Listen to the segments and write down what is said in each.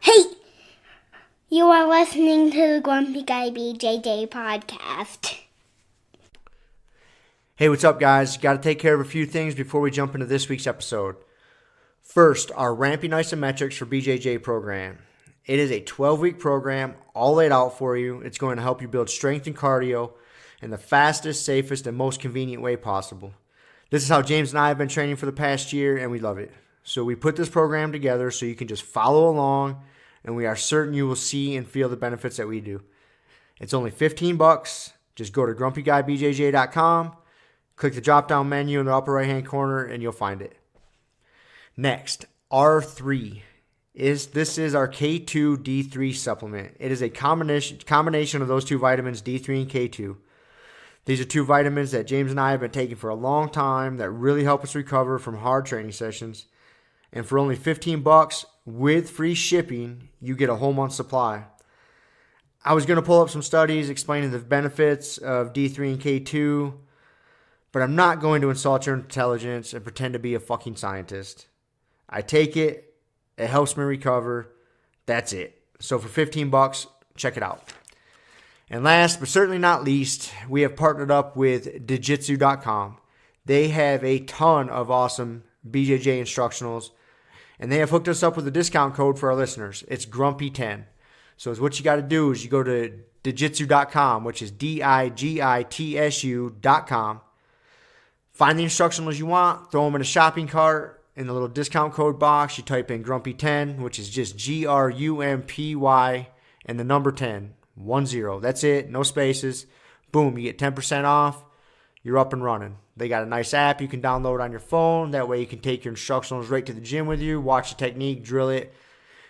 Hey, you are listening to the Grumpy Guy BJJ Podcast. Hey, what's up, guys? Got to take care of a few things before we jump into this week's episode. First, our Ramping Isometrics for BJJ program. It is a 12-week program, all laid out for you. It's going to help you build strength and cardio in the fastest, safest, and most convenient way possible. This is how James and I have been training for the past year, and we love it. So we put this program together so you can just follow along, and we are certain you will see and feel the benefits that we do. It's only $15. Just go to grumpyguybjj.com, click the drop-down menu in the upper right-hand corner, and you'll find it. Next, R3. This is our K2 D3 supplement. It is a combination of those two vitamins, D3 and K2. These are two vitamins that James and I have been taking for a long time that really help us recover from hard training sessions. And for only $15 with free shipping, you get a whole month supply. I was going to pull up some studies explaining the benefits of D3 and K2, but I'm not going to insult your intelligence and pretend to be a fucking scientist. I take it. It helps me recover. That's it. So for $15, check it out. And last but certainly not least, we have partnered up with Jiu-Jitsu.com. They have a ton of awesome BJJ instructionals, and they have hooked us up with a discount code for our listeners. It's Grumpy10. So what you got to do is you go to Jiu-Jitsu.com, which is DIGITSU.com. Find the instructionals you want, throw them in a shopping cart. In the little discount code box, you type in Grumpy10, which is just GRUMPY and the number 10, 10. That's it, no spaces. Boom, you get 10% off. You're up and running. They got a nice app you can download on your phone. That way you can take your instructionals right to the gym with you, watch the technique, drill it.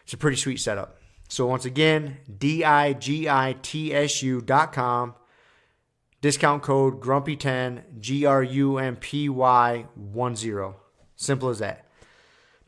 It's a pretty sweet setup. So once again, DIGITSU.com. Discount code Grumpy10, GRUMPY10. Simple as that.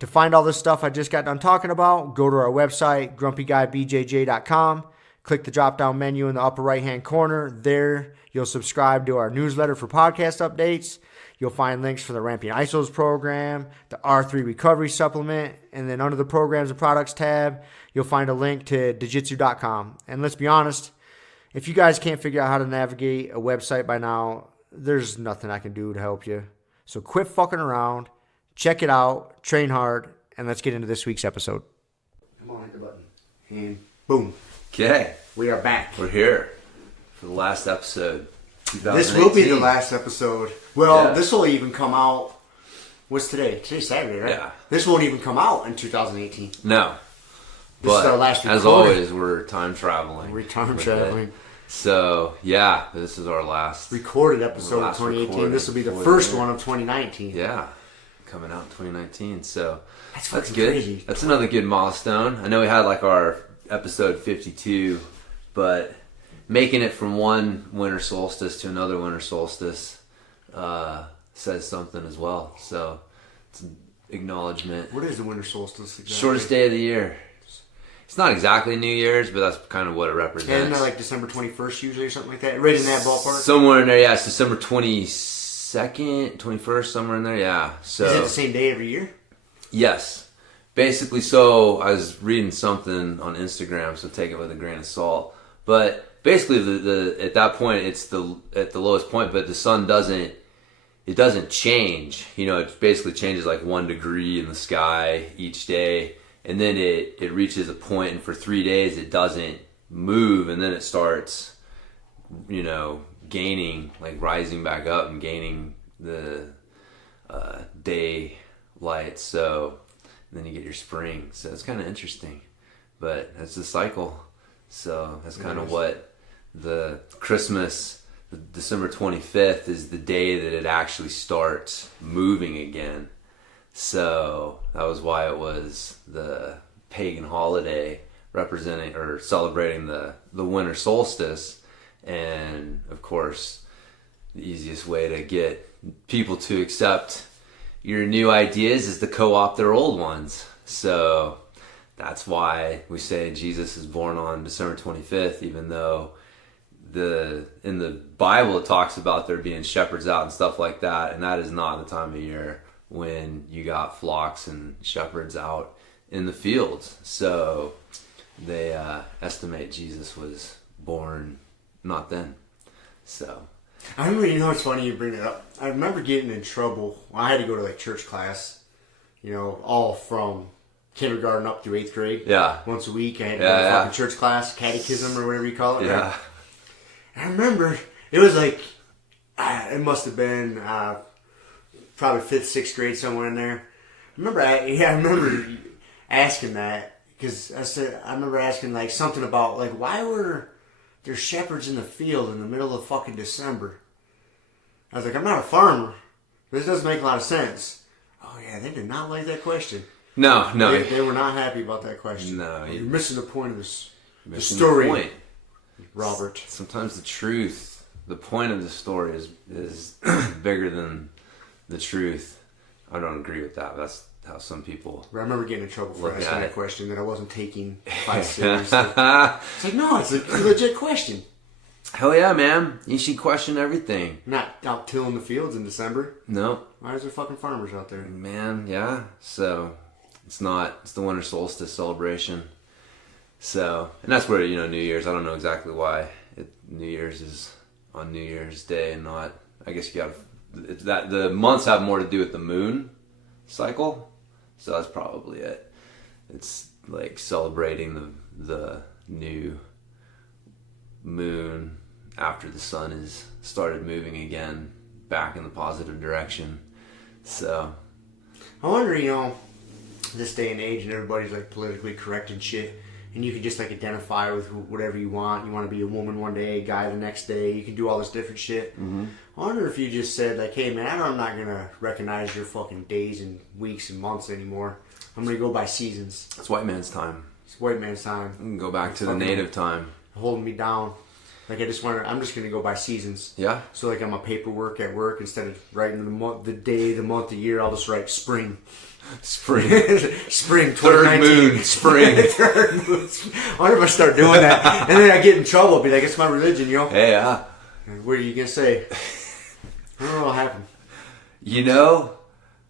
To find all this stuff I just got done talking about, go to our website, grumpyguybjj.com. Click the drop-down menu in the upper right-hand corner. There, you'll subscribe to our newsletter for podcast updates. You'll find links for the Ramping Isos program, the R3 Recovery Supplement, and then under the Programs and Products tab, you'll find a link to Jiu-Jitsu.com. And let's be honest, if you guys can't figure out how to navigate a website by now, there's nothing I can do to help you. So quit fucking around, check it out, train hard, and let's get into this week's episode. Come on, hit the button. And boom. Okay. We are back. We're here for the last episode. This will be the last episode. Well, Yeah. This will even come out. What's today? Today's Saturday, right? Yeah. This won't even come out in 2018. No. This is our last as recording. always, we're time traveling. We're time with traveling. it. So, yeah, this is our last Recorded episode of last 2018. recording This will be the before first the year. one of 2019. Yeah, coming out in 2019. So, That's that's fucking good. crazy. That's another good milestone. I know we had like our episode 52, but making it from one winter solstice to another winter solstice says something as well. So, it's an acknowledgement. What is the winter solstice exactly? Shortest day of the year. It's not exactly New Year's, but that's kind of what it represents. Isn't that like December 21st usually or something like that? Right in that ballpark? Somewhere in there, yeah. It's December 22nd, 21st, somewhere in there, yeah. So Is it the same day every year? yes. Basically, so I was reading something on Instagram, so take it with a grain of salt. But basically, the at that point, it's at the lowest point, but the sun doesn't change. You know, it basically changes like 1 degree in the sky each day. And then it reaches a point, and for 3 days it doesn't move, and then it starts, you know, gaining, like rising back up and gaining the daylight. So then you get your spring. So it's kind of interesting, but that's the cycle. So that's kind of what the Christmas, the December 25th is the day that it actually starts moving again. So that was why it was the pagan holiday representing or celebrating the winter solstice. And of course, the easiest way to get people to accept your new ideas is to co-opt their old ones. So that's why we say Jesus is born on December 25th, even though in the Bible it talks about there being shepherds out and stuff like that, and that is not the time of year when you got flocks and shepherds out in the fields. So they estimate Jesus was born not then. So I remember, you know, it's funny you bring it up. I remember getting in trouble. I had to go to like church class, you know, all from kindergarten up through 8th grade. Yeah. Once a week, I had to go to fucking church class, catechism or whatever you call it. Yeah. Right? I remember it was like, it must have been probably 5th, 6th grade, somewhere in there. I remember asking that because I remember asking like something about like why were there shepherds in the field in the middle of fucking December? I was like, I'm not a farmer. This doesn't make a lot of sense. Oh yeah, they did not like that question. No. They were not happy about that question. No. You're missing the point of the story, the point. Robert. Sometimes the truth, the point of the story is bigger than the truth. I don't agree with that. That's how some people... I remember getting in trouble for asking that question that I wasn't taking quite seriously. It's like, no, it's a legit question. Hell yeah, man. You should question everything. Not out tilling the fields in December. No. Why is there fucking farmers out there? Man, yeah. So, it's the winter solstice celebration. So, and that's where, you know, New Year's, I don't know exactly why New Year's is on New Year's Day and not, I guess you gotta, the months have more to do with the moon cycle. So that's probably it. It's like celebrating the new moon after the sun has started moving again back in the positive direction. So I wonder, you know, this day and age and everybody's like politically correct and shit, and you can just like identify with whatever you want. You want to be a woman one day, a guy the next day. You can do all this different shit. Mm-hmm. I wonder if you just said like, hey man, I'm not gonna recognize your fucking days and weeks and months anymore. I'm gonna go by seasons. it's white man's time. It's white man's time. You can go back to the native time. Holding me down. Like I'm just gonna go by seasons. Yeah. So like on my paperwork at work, instead of writing the month, the day, the month, the year, I'll just write spring. Spring. Spring 2019. Third moon. Spring. Third moon. I wonder if I start doing that. And then I get in trouble. I'll be like, it's my religion, yo. Hey, yeah. What are you going to say? I don't know what happened. You know,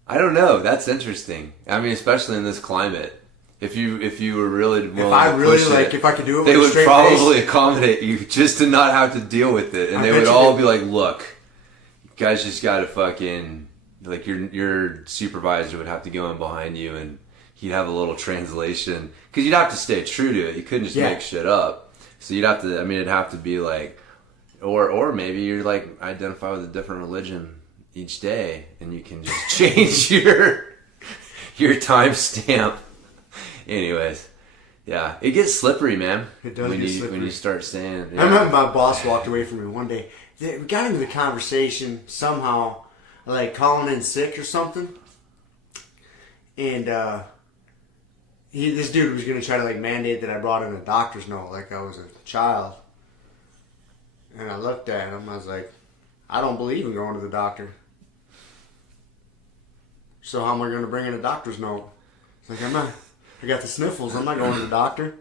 I don't know. That's interesting. I mean, especially in this climate. If you were really willing to push it, if I could do it with they a would straight probably face. accommodate you just to not have to deal with it. And they would all be like, look, you guys just got to fucking... Like your supervisor would have to go in behind you and he'd have a little translation because you'd have to stay true to it. You couldn't just make shit up. So you'd have to. I mean, it'd have to be like, or maybe you're like identify with a different religion each day and you can just change your timestamp. Anyways, yeah, it gets slippery, man. It does when get you slippery. when you start saying. Yeah. I remember my boss walked away from me one day. We got into the conversation somehow. Like calling in sick or something, and this dude was gonna try to like mandate that I brought in a doctor's note like I was a child. And I looked at him, I was like, I don't believe in going to the doctor. So how am I gonna bring in a doctor's note? It's like I got the sniffles. I'm not going to the doctor.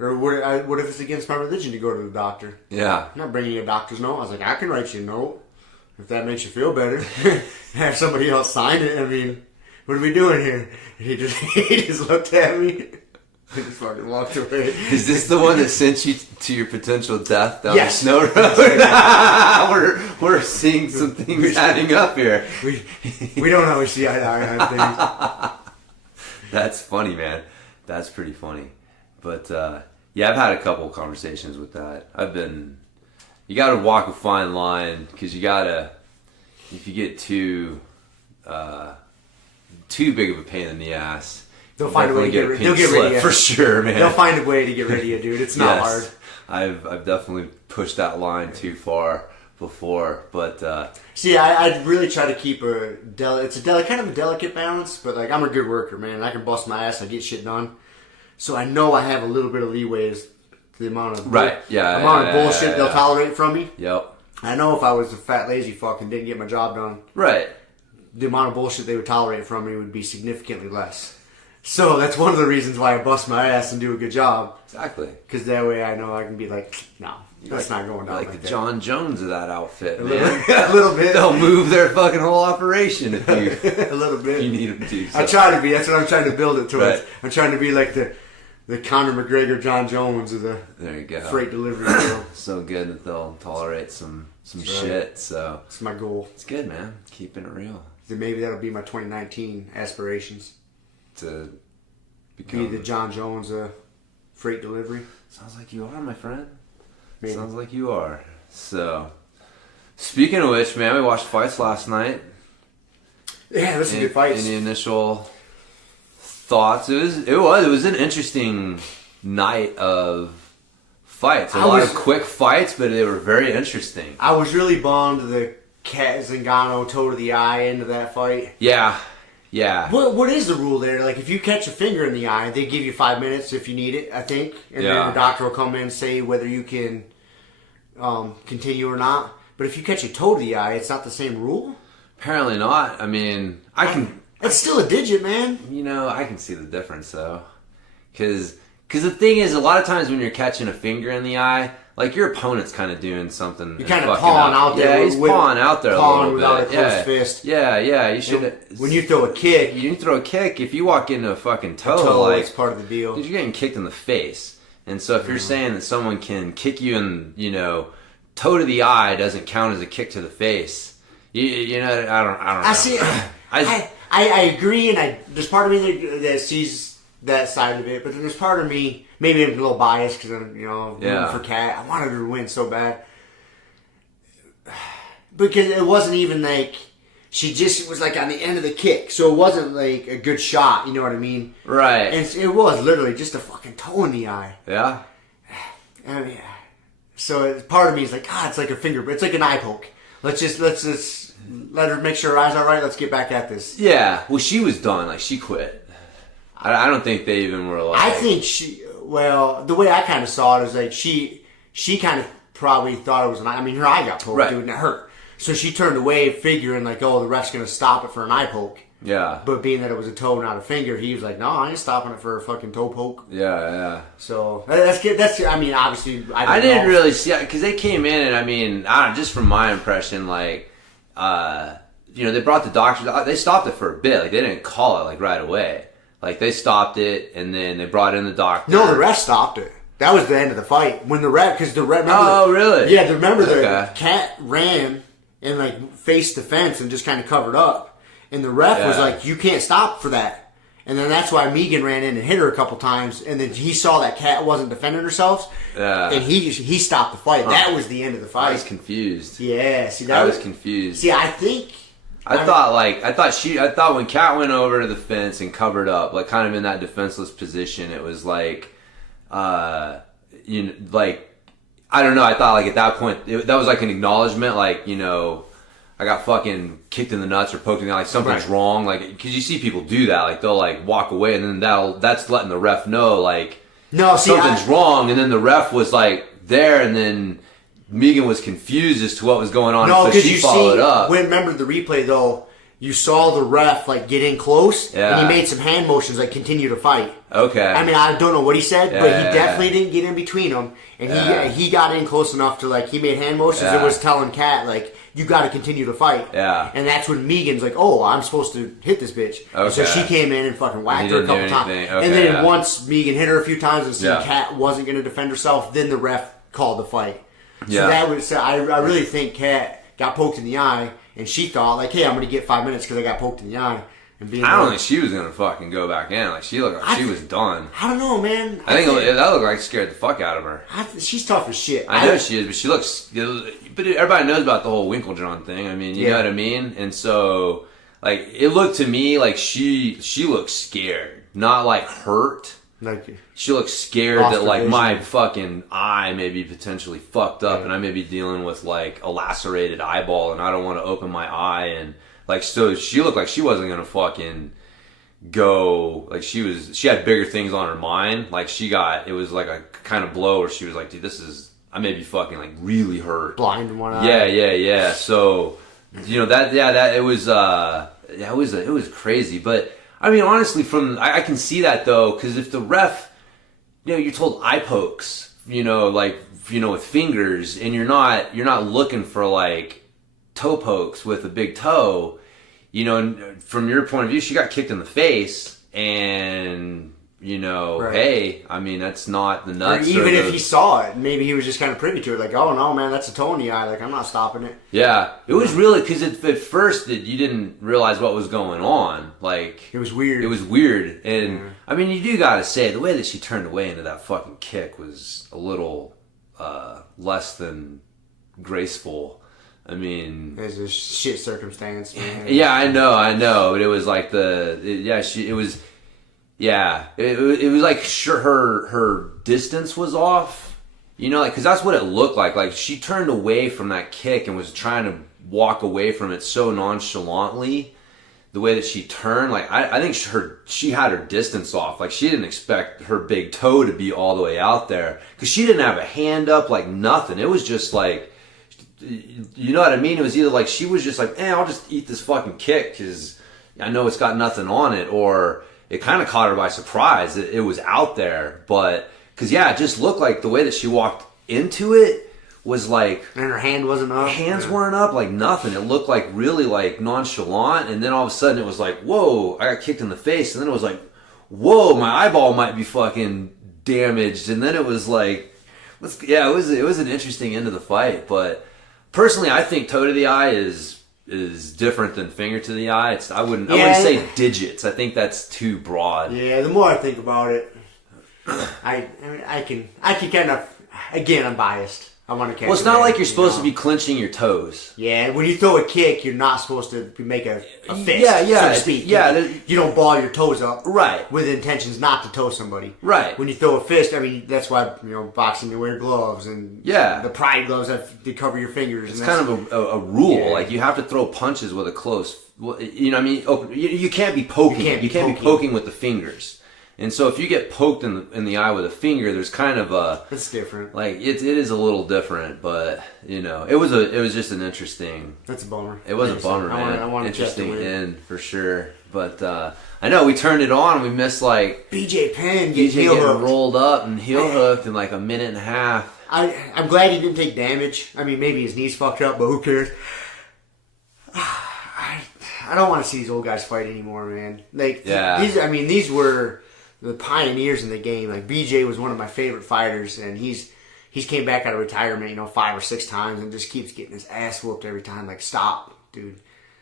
Or what if it's against my religion to go to the doctor? Yeah, I'm not bringing you a doctor's note. I was like, I can write you a note. If that makes you feel better, have somebody else sign it. I mean, what are we doing here? And he just looked at me and just fucking walked away. Is this the one that sent you to your potential death down Yes. the snow road? we're seeing some things adding up here. We don't always see eye to eye on things. That's funny, man. That's pretty funny. But yeah, I've had a couple of conversations with that. You got to walk a fine line because you got to, if you get too big of a pain in the ass, they'll find a way to get rid of you. For sure, man. They'll find a way to get rid of you, dude. It's not hard. I've definitely pushed that line too far before, but see, I really try to keep kind of a delicate balance, but like I'm a good worker, man. I can bust my ass, I get shit done, so I know I have a little bit of leeway as the amount of bullshit they'll tolerate from me. Yep. I know if I was a fat lazy fuck and didn't get my job done, right, the amount of bullshit they would tolerate from me would be significantly less. So that's one of the reasons why I bust my ass and do a good job. Exactly. Because that way I know I can be like, no, that's not going down like like the that. John Jones of that outfit, A man. little bit. They'll move their fucking whole operation if you A little bit. you need them to. So. I try to be. That's what I'm trying to build it towards. Right. I'm trying to be like the Conor McGregor, John Jones of the There you go. freight delivery world. So good that they'll tolerate some Right. shit. So That's my goal. it's good, man. Keeping it real Then maybe that'll be my 2019 aspirations. to Be become. the John Jones freight delivery. Sounds like you are, my friend. Maybe. Sounds like you are. So, speaking of which, man, we watched fights last night. Yeah, this is good fights. Any initial thoughts? It was an interesting night of fights. A lot of quick fights, but they were very interesting. I was really bummed the Cat Zingano toe to the eye into that fight. Yeah. What is the rule there? Like, if you catch a finger in the eye, they give you 5 minutes if you need it, I think. And then the doctor will come in and say whether you can continue or not. But if you catch a toe to the eye, it's not the same rule? Apparently not. I mean, It's still a digit, man. I can see the difference though, because the thing is, a lot of times when you're catching a finger in the eye, like your opponent's kind of doing something. You're kind of fucking pawing out there. Yeah, he's pawing out there a little bit. Without a closed fist. Yeah. You should. When you throw a kick, you throw a kick. If you walk into a fucking toe, it's part of the deal. You're getting kicked in the face. And so if you're saying that someone can kick you in, toe to the eye doesn't count as a kick to the face. I don't know. I see. I agree, and there's part of me that sees that side of it, but then there's part of me, maybe I'm a little biased because I'm, rooting for Kat. I wanted her to win so bad. Because it wasn't even like, she just was like on the end of the kick, so it wasn't like a good shot, you know what I mean? Right. And it was literally just a fucking toe in the eye. Yeah. I mean, so part of me is like, it's like a finger, it's like an eye poke. Let's just let her make sure her eyes are right. Let's get back at this. Yeah. Well, she was done. Like, she quit. I don't think they even were like... I think the way I kind of saw it is like she kind of probably thought it was an eye. I mean, her eye got poked, dude, and it hurt. So she turned away figuring like, the ref's going to stop it for an eye poke. Yeah. But being that it was a toe, not a finger, he was like, no, I ain't stopping it for a fucking toe poke. Yeah. So that's good. I mean, obviously, I didn't really see it because they came in and I mean, just from my impression, like, they brought the doctors. They stopped it for a bit. Like, they didn't call it like right away. Like, they stopped it and then they brought in the doctor. No, the ref stopped it. That was the end of the fight when the ref. Oh, really? Yeah, remember the Cat ran and like faced the fence and just kind of covered up. And the ref was like, you can't stop for that. And then that's why Megan ran in and hit her a couple times. And then he saw that Cat wasn't defending herself. And he stopped the fight. That was the end of the fight. I was confused. Yeah. See, I was confused. See, I think... I thought when Kat went over to the fence and covered up, like kind of in that defenseless position, it was like, I don't know. I thought like at that point, that was like an acknowledgement, like, I got fucking kicked in the nuts or poked in the eye, like something's wrong. Like, because you see people do that, like they'll like walk away and then that's letting the ref know like, something's wrong. And then the ref was like there and then Megan was confused as to what was going on. No, so she followed up. Remember the replay though, you saw the ref like get in close and he made some hand motions like continue to fight. Okay. I mean, I don't know what he said, but he definitely didn't get in between them. And he got in close enough to like, he made hand motions and was telling Kat like, you got to continue to fight. Yeah. And that's when Megan's like, I'm supposed to hit this bitch. Okay. So she came in and fucking whacked her a couple times. Okay, and then once Megan hit her a few times and seen Kat wasn't going to defend herself, then the ref called the fight. So that was, I really think Kat got poked in the eye and she thought like, hey, I'm going to get 5 minutes because I got poked in the eye. And I don't think she was going to fucking go back in. Like, she looked like she was done. I don't know, man. I think that looked like it scared the fuck out of her. She's tough as shit. I know she is, but she looks... But everybody knows about the whole Winklejohn thing. I mean, you know what I mean? And so, like, it looked to me like she looked scared. Not, like, hurt. Like, she looked scared that, like, my fucking eye may be potentially fucked up and I may be dealing with, like, a lacerated eyeball and I don't want to open my eye and... Like, so she looked like she wasn't going to fucking go, like she had bigger things on her mind. Like it was like a kind of blow where she was like, dude, I may be fucking like really hurt. Blind in one eye. Yeah. So, it was crazy. But I mean, honestly, I can see that though, because if the ref, you're told eye pokes, with fingers, and you're not looking for like toe pokes with a big toe, and from your point of view, she got kicked in the face, and right. Hey, I mean, that's not the nuts. Or even if he saw it, maybe he was just kind of privy to it. Like, oh no, man, that's a toe in the eye. Like, I'm not stopping it. Yeah, it was really because at first you didn't realize what was going on. Like, it was weird. And I mean, you do gotta say the way that she turned away into that fucking kick was a little less than graceful. I mean, it's a shit circumstance, man. Yeah, I know, but it was like it was. Yeah, it was like sure her distance was off, because that's what it looked like. Like she turned away from that kick and was trying to walk away from it so nonchalantly. The way that she turned, like I think she had her distance off. Like she didn't expect her big toe to be all the way out there because she didn't have a hand up, like nothing. It was just like, you know what I mean? It was either like she was just like, I'll just eat this fucking kick because I know it's got nothing on it, or it kind of caught her by surprise. It was out there, but because it just looked like the way that she walked into it was like, and her hand wasn't up. Hands weren't up, like nothing. It looked like really like nonchalant, and then all of a sudden it was like, whoa! I got kicked in the face, and then it was like, whoa! My eyeball might be fucking damaged, and then it was like, it was an interesting end of the fight. But personally, I think toe to the eye is different than finger to the eye. I wouldn't say digits. I think that's too broad. Yeah, the more I think about it, I can kind of, again, I'm biased. I want to catch. Well, it's not like you're supposed to be clenching your toes. Yeah, when you throw a kick, you're not supposed to make a fist, so to speak. Yeah, you don't ball your toes up, right, with intentions not to toe somebody. Right. When you throw a fist, I mean, that's why boxing you wear gloves and the pride gloves that cover your fingers. It's kind of a rule. Yeah. Like you have to throw punches with a close. You know what I mean? You can't be poking. You can't be poking with the fingers. And so if you get poked in the eye with a finger, there's kind of a... It's different. Like, it is a little different, but, it was just an interesting... That's a bummer. It was a bummer, man. I want interesting end, for sure. But, I know, we turned it on, we missed, like... BJ Penn getting rolled up and heel hooked in, like, a minute and a half. I'm glad he didn't take damage. I mean, maybe his knee's fucked up, but who cares? I don't want to see these old guys fight anymore, man. Like, these were... the pioneers in the game. Like BJ was one of my favorite fighters, and he's came back out of retirement, 5 or 6 times, and just keeps getting his ass whooped every time. Like, stop, dude.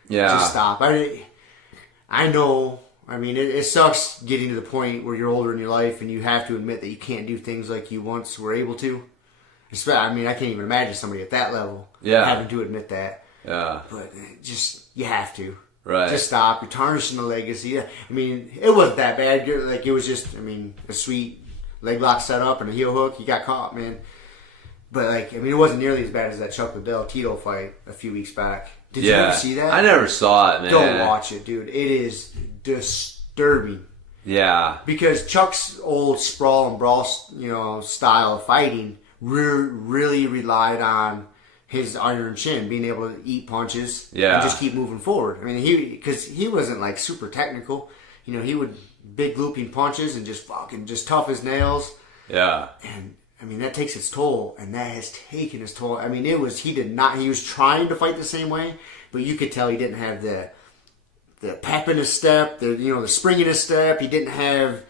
Yeah, just stop. I know. I mean, it sucks getting to the point where you're older in your life and you have to admit that you can't do things like you once were able to. I mean, I can't even imagine somebody at that level having to admit that. Yeah, but you have to. Right. Just stop. You're tarnishing the legacy. I mean, it wasn't that bad. Like, it was just, a sweet leg lock set up and a heel hook. He got caught, man. But, like, it wasn't nearly as bad as that Chuck Liddell-Tito fight a few weeks back. Did you ever see that? I never saw it, man. Don't watch it, dude. It is disturbing. Yeah. Because Chuck's old sprawl and brawl, style of fighting really relied on his iron chin, being able to eat punches and just keep moving forward. I mean, because he wasn't like super technical. He would big looping punches and just tough as nails. Yeah. And I mean, that takes its toll, and that has taken its toll. I mean, he was trying to fight the same way, but you could tell he didn't have the pep in his step, the spring in his step. He didn't have,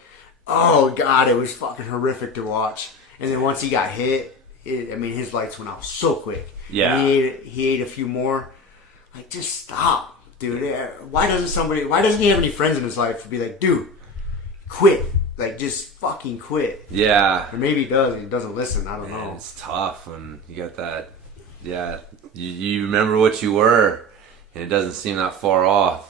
oh God, it was fucking horrific to watch. And then once he got hit, his lights went out so quick. Yeah. And he ate a few more. Like, just stop, dude. Why doesn't he have any friends in his life to be like, dude, quit. Like, just fucking quit. Yeah. Or maybe he does. He doesn't listen. I don't know. It's tough when you got that. Yeah. You remember what you were, and it doesn't seem that far off.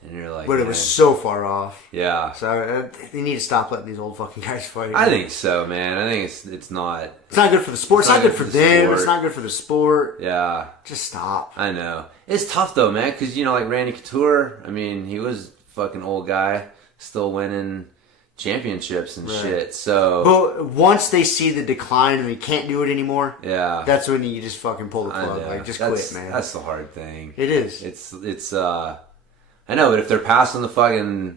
And you're like, but it was so far off. Yeah. So they need to stop letting these old fucking guys fight. I think so, man. I think it's not. It's not good for the sport. It's not good for them. Sport. It's not good for the sport. Yeah. Just stop. I know. It's tough though, man. Because like Randy Couture. I mean, he was a fucking old guy, still winning championships and shit. So. But once they see the decline and they can't do it anymore. Yeah. That's when you just fucking pull the plug. Like, just quit, man. That's the hard thing. It is. It's I know, but if they're passing the fucking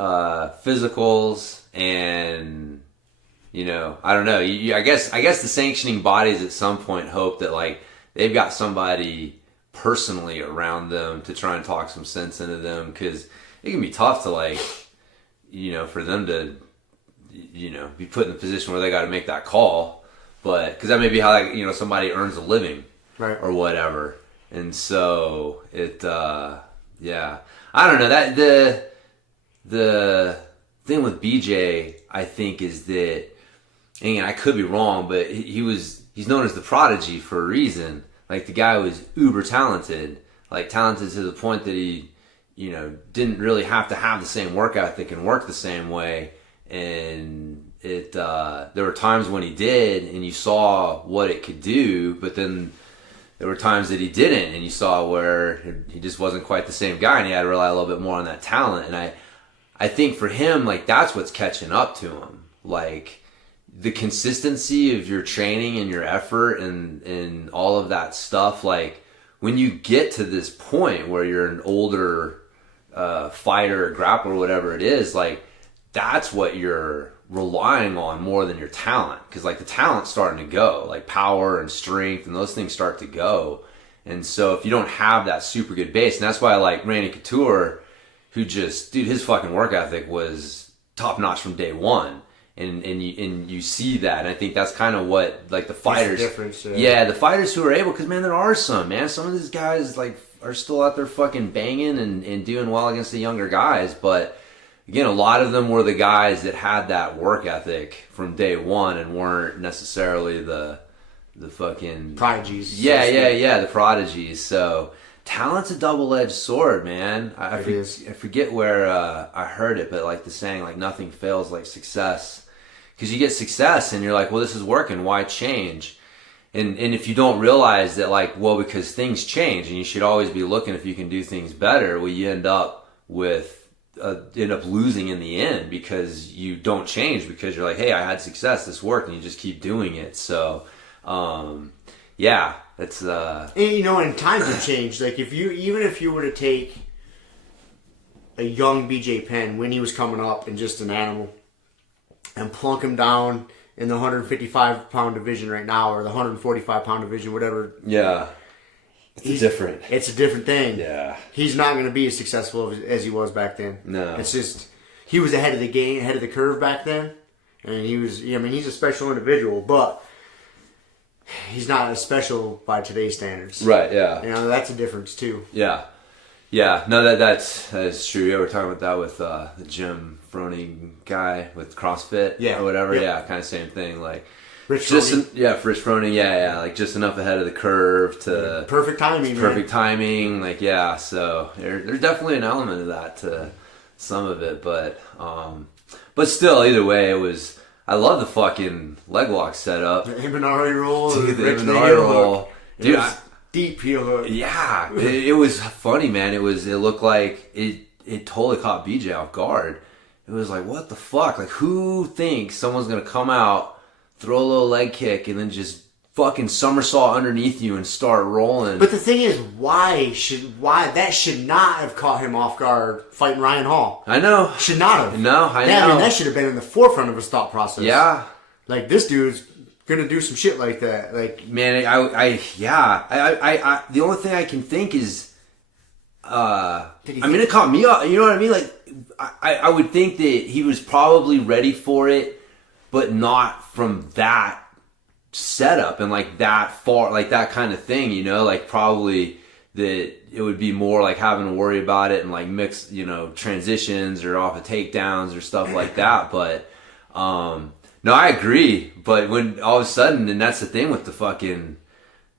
physicals and, you know, I don't know. I guess the sanctioning bodies at some point hope that like they've got somebody personally around them to try and talk some sense into them, because it can be tough to like, you know, for them to, you know, be put in a position where they got to make that call, but because that may be how, like, you know, somebody earns a living, right, or whatever. And so it, yeah, I don't know, that the thing with BJ, I think, is that, and I could be wrong, but he's known as the prodigy for a reason. Like, the guy was uber talented, like talented to the point that he, you know, didn't really have to have the same work ethic and work the same way. And it, there were times when he did, and you saw what it could do, but then there were times that he didn't, and you saw where he just wasn't quite the same guy, and he had to rely a little bit more on that talent. And I think for him, like, that's what's catching up to him. Like, the consistency of your training and your effort and all of that stuff, like, when you get to this point where you're an older fighter, grappler, whatever it is, like, that's what you're relying on more than your talent, because like the talent's starting to go, like power and strength and those things start to go. And so if you don't have that super good base, and that's why I like Randy Couture, who just, dude, his fucking work ethic was top notch from day one, and you see that, and I think that's kind of what, like, the fighters, the fighters who are able, because man, there are some of these guys like are still out there fucking banging and doing well against the younger guys, but again, a lot of them were the guys that had that work ethic from day one and weren't necessarily the fucking prodigies. Yeah, the prodigies. So talent's a double-edged sword, man. I forget where I heard it, but like the saying, like, nothing fails like success, because you get success and you're like, well, this is working, why change? And if you don't realize that, like, well, because things change and you should always be looking if you can do things better, well, you end up losing in the end, because you don't change, because you're like, hey, I had success, this worked, and you just keep doing it. So yeah, that's and, you know, and times have changed. Like, if you were to take a young BJ Penn when he was coming up and just an animal, and plunk him down in the 155-pound division right now, or the 145-pound division, whatever, yeah, it's a different thing. Yeah. He's not going to be as successful as he was back then. No. It's just, he was ahead of the game, ahead of the curve back then. And he was, I mean, he's a special individual, but he's not as special by today's standards. Right, yeah. You know, that's a difference too. Yeah. Yeah, no, that's true. Yeah, we're talking about that with the Jim Froning guy with CrossFit, or whatever. Yeah, kind of same thing. Like, Rich Froning, yeah, like just enough ahead of the curve to perfect timing. Like, yeah. So there's definitely an element of that to some of it, but still, either way, it was. I love the fucking leg lock setup. The Imanari roll, dude, the Imanari roll, dude. Deep heel hook. Yeah, it was funny, man. It looked like it totally caught BJ off guard. It was like, what the fuck? Like, who thinks someone's gonna come out, throw a little leg kick, and then just fucking somersault underneath you and start rolling? But the thing is, why that should not have caught him off guard fighting Ryan Hall. I know. Should not have. No, I know. I mean, that should have been in the forefront of his thought process. Yeah. Like, this dude's gonna do some shit like that. Like, man, I the only thing I can think is, I mean, it caught me off. You know what I mean? Like, I would think that he was probably ready for it, but not from that setup and like that far, like that kind of thing. You know, like probably that it would be more like having to worry about it and like mix, you know, transitions or off of takedowns or stuff like that. But no, I agree. But when all of a sudden, and that's the thing with the fucking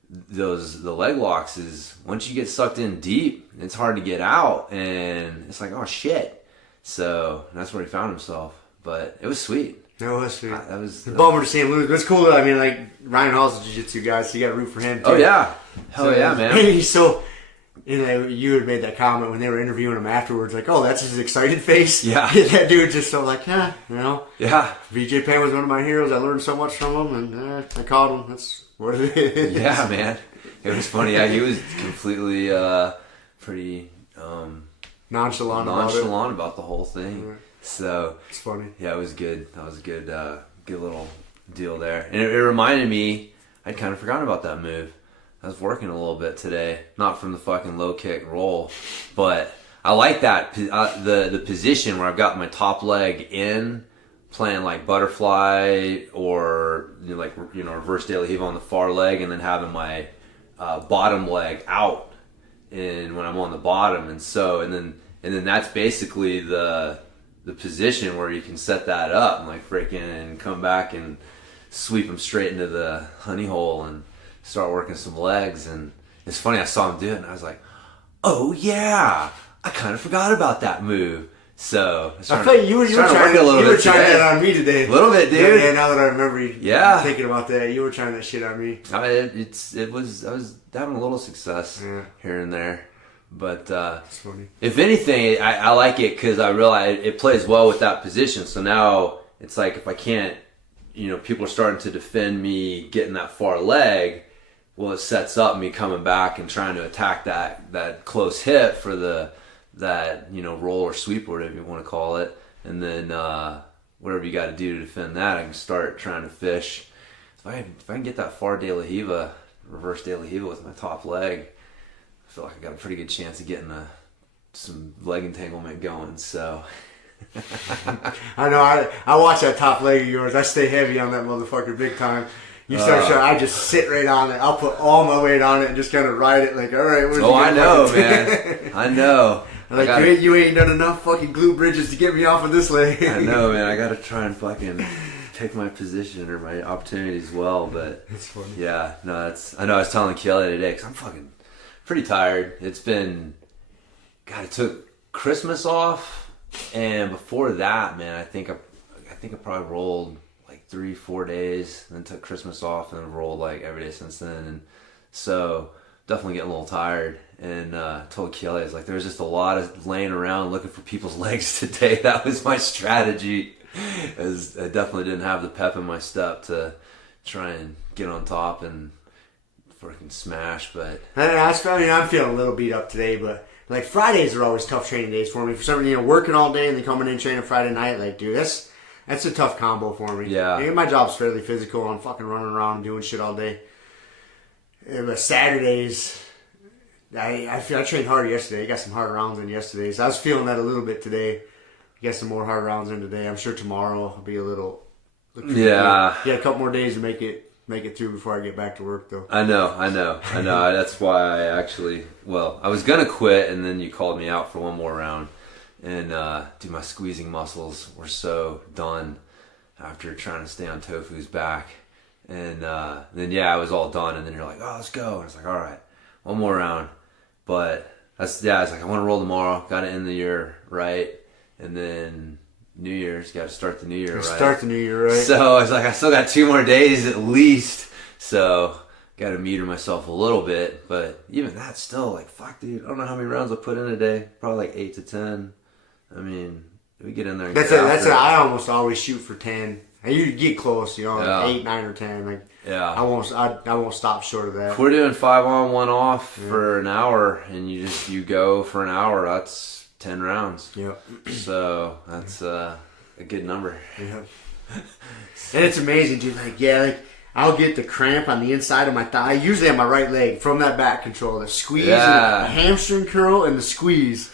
the leg locks, is once you get sucked in deep, it's hard to get out, and it's like, oh shit. So that's where he found himself. But it was sweet. That was sweet. That was a bummer to see him lose. But it's cool though. I mean, like, Ryan Hall's a jiu-jitsu guy, so you got to root for him too. Oh yeah, hell yeah, man. He's so. You know, you had made that comment when they were interviewing him afterwards, like, oh, that's his excited face? Yeah. That dude just so like, you know. Yeah. BJ Penn was one of my heroes. I learned so much from him, and I caught him. That's what it is. Yeah, man. It was funny. Yeah, he was completely pretty nonchalant about the whole thing. So it's funny. Yeah, it was good. That was a good little deal there. And it reminded me, I'd kind of forgotten about that move. I was working a little bit today, not from the fucking low kick roll, but I like that the position where I've got my top leg in, playing like butterfly or reverse de la riva on the far leg, and then having my bottom leg out, and when I'm on the bottom, and then that's basically the position where you can set that up and like freaking come back and sweep them straight into the honey hole and start working some legs. And it's funny, I saw him do it and I was like, oh yeah, I kind of forgot about that move. So I felt you were trying that on me today. A little bit, dude. Yeah, now that I remember you thinking about that, you were trying that shit on me. I was having a little success here and there. But it's funny. If anything, I like it because I realize it plays well with that position. So now it's like if I can't, people are starting to defend me getting that far leg. Well, it sets up me coming back and trying to attack that close hip for that roll or sweep or whatever you want to call it. And then whatever you got to do to defend that, I can start trying to fish. If I can get that far de la riva, reverse de la riva with my top leg, I feel like I got a pretty good chance of getting some leg entanglement going. So I know I watch that top leg of yours. I stay heavy on that motherfucker big time. You start showing, I just sit right on it. I'll put all my weight on it and just kind of ride it like, all right. I know, man. I know. Like, you ain't done enough fucking glute bridges to get me off of this leg. I know, man. I got to try and fucking pick my position or my opportunities well. But it's funny. Yeah, no, I know I was telling Kelly today because I'm fucking pretty tired. It's been, God, it took Christmas off, and before that, man, I think I probably rolled like 3-4 days, and then took Christmas off, and then rolled like every day since then. And so definitely getting a little tired. And told Kelly, I was like, there was just a lot of laying around looking for people's legs today. That was my strategy. As I definitely didn't have the pep in my step to try and get on top and freaking smash. But I'm feeling a little beat up today, but like Fridays are always tough training days for me. For some reason, working all day and then coming in training Friday night, like, dude, that's a tough combo for me. Yeah. My job's fairly physical. I'm fucking running around and doing shit all day. But Saturdays, I trained hard yesterday. I got some hard rounds in yesterday, so I was feeling that a little bit today. Get some more hard rounds in today. I'm sure tomorrow will be a little. Yeah. Yeah, a couple more days to make it through before I get back to work, though. I know. That's why I was gonna quit, and then you called me out for one more round, and dude, my squeezing muscles were so done after trying to stay on Tofu's back, and then I was all done, and then you're like, oh, let's go, and it's like, all right, one more round, but I was like, I want to roll tomorrow, got to end the year right, and then New Year's, got to start the new year right. Start the new year right. So I was like, I still got 2 more days at least. So got to meter myself a little bit. But even that, still, like, fuck, dude. I don't know how many rounds I'll put in a day. Probably like 8 to 10. I mean, we get in there. And I almost always shoot for 10. You get close, 8, 9, or 10. Like, yeah. I won't stop short of that. If we're doing 5 on, 1 off for an hour, and you go for an hour, that's 10 rounds. Yep. So that's a good number. Yep. And it's amazing, dude. Like, I'll get the cramp on the inside of my thigh, usually on my right leg, from that back control. The squeeze, and the hamstring curl, and the squeeze.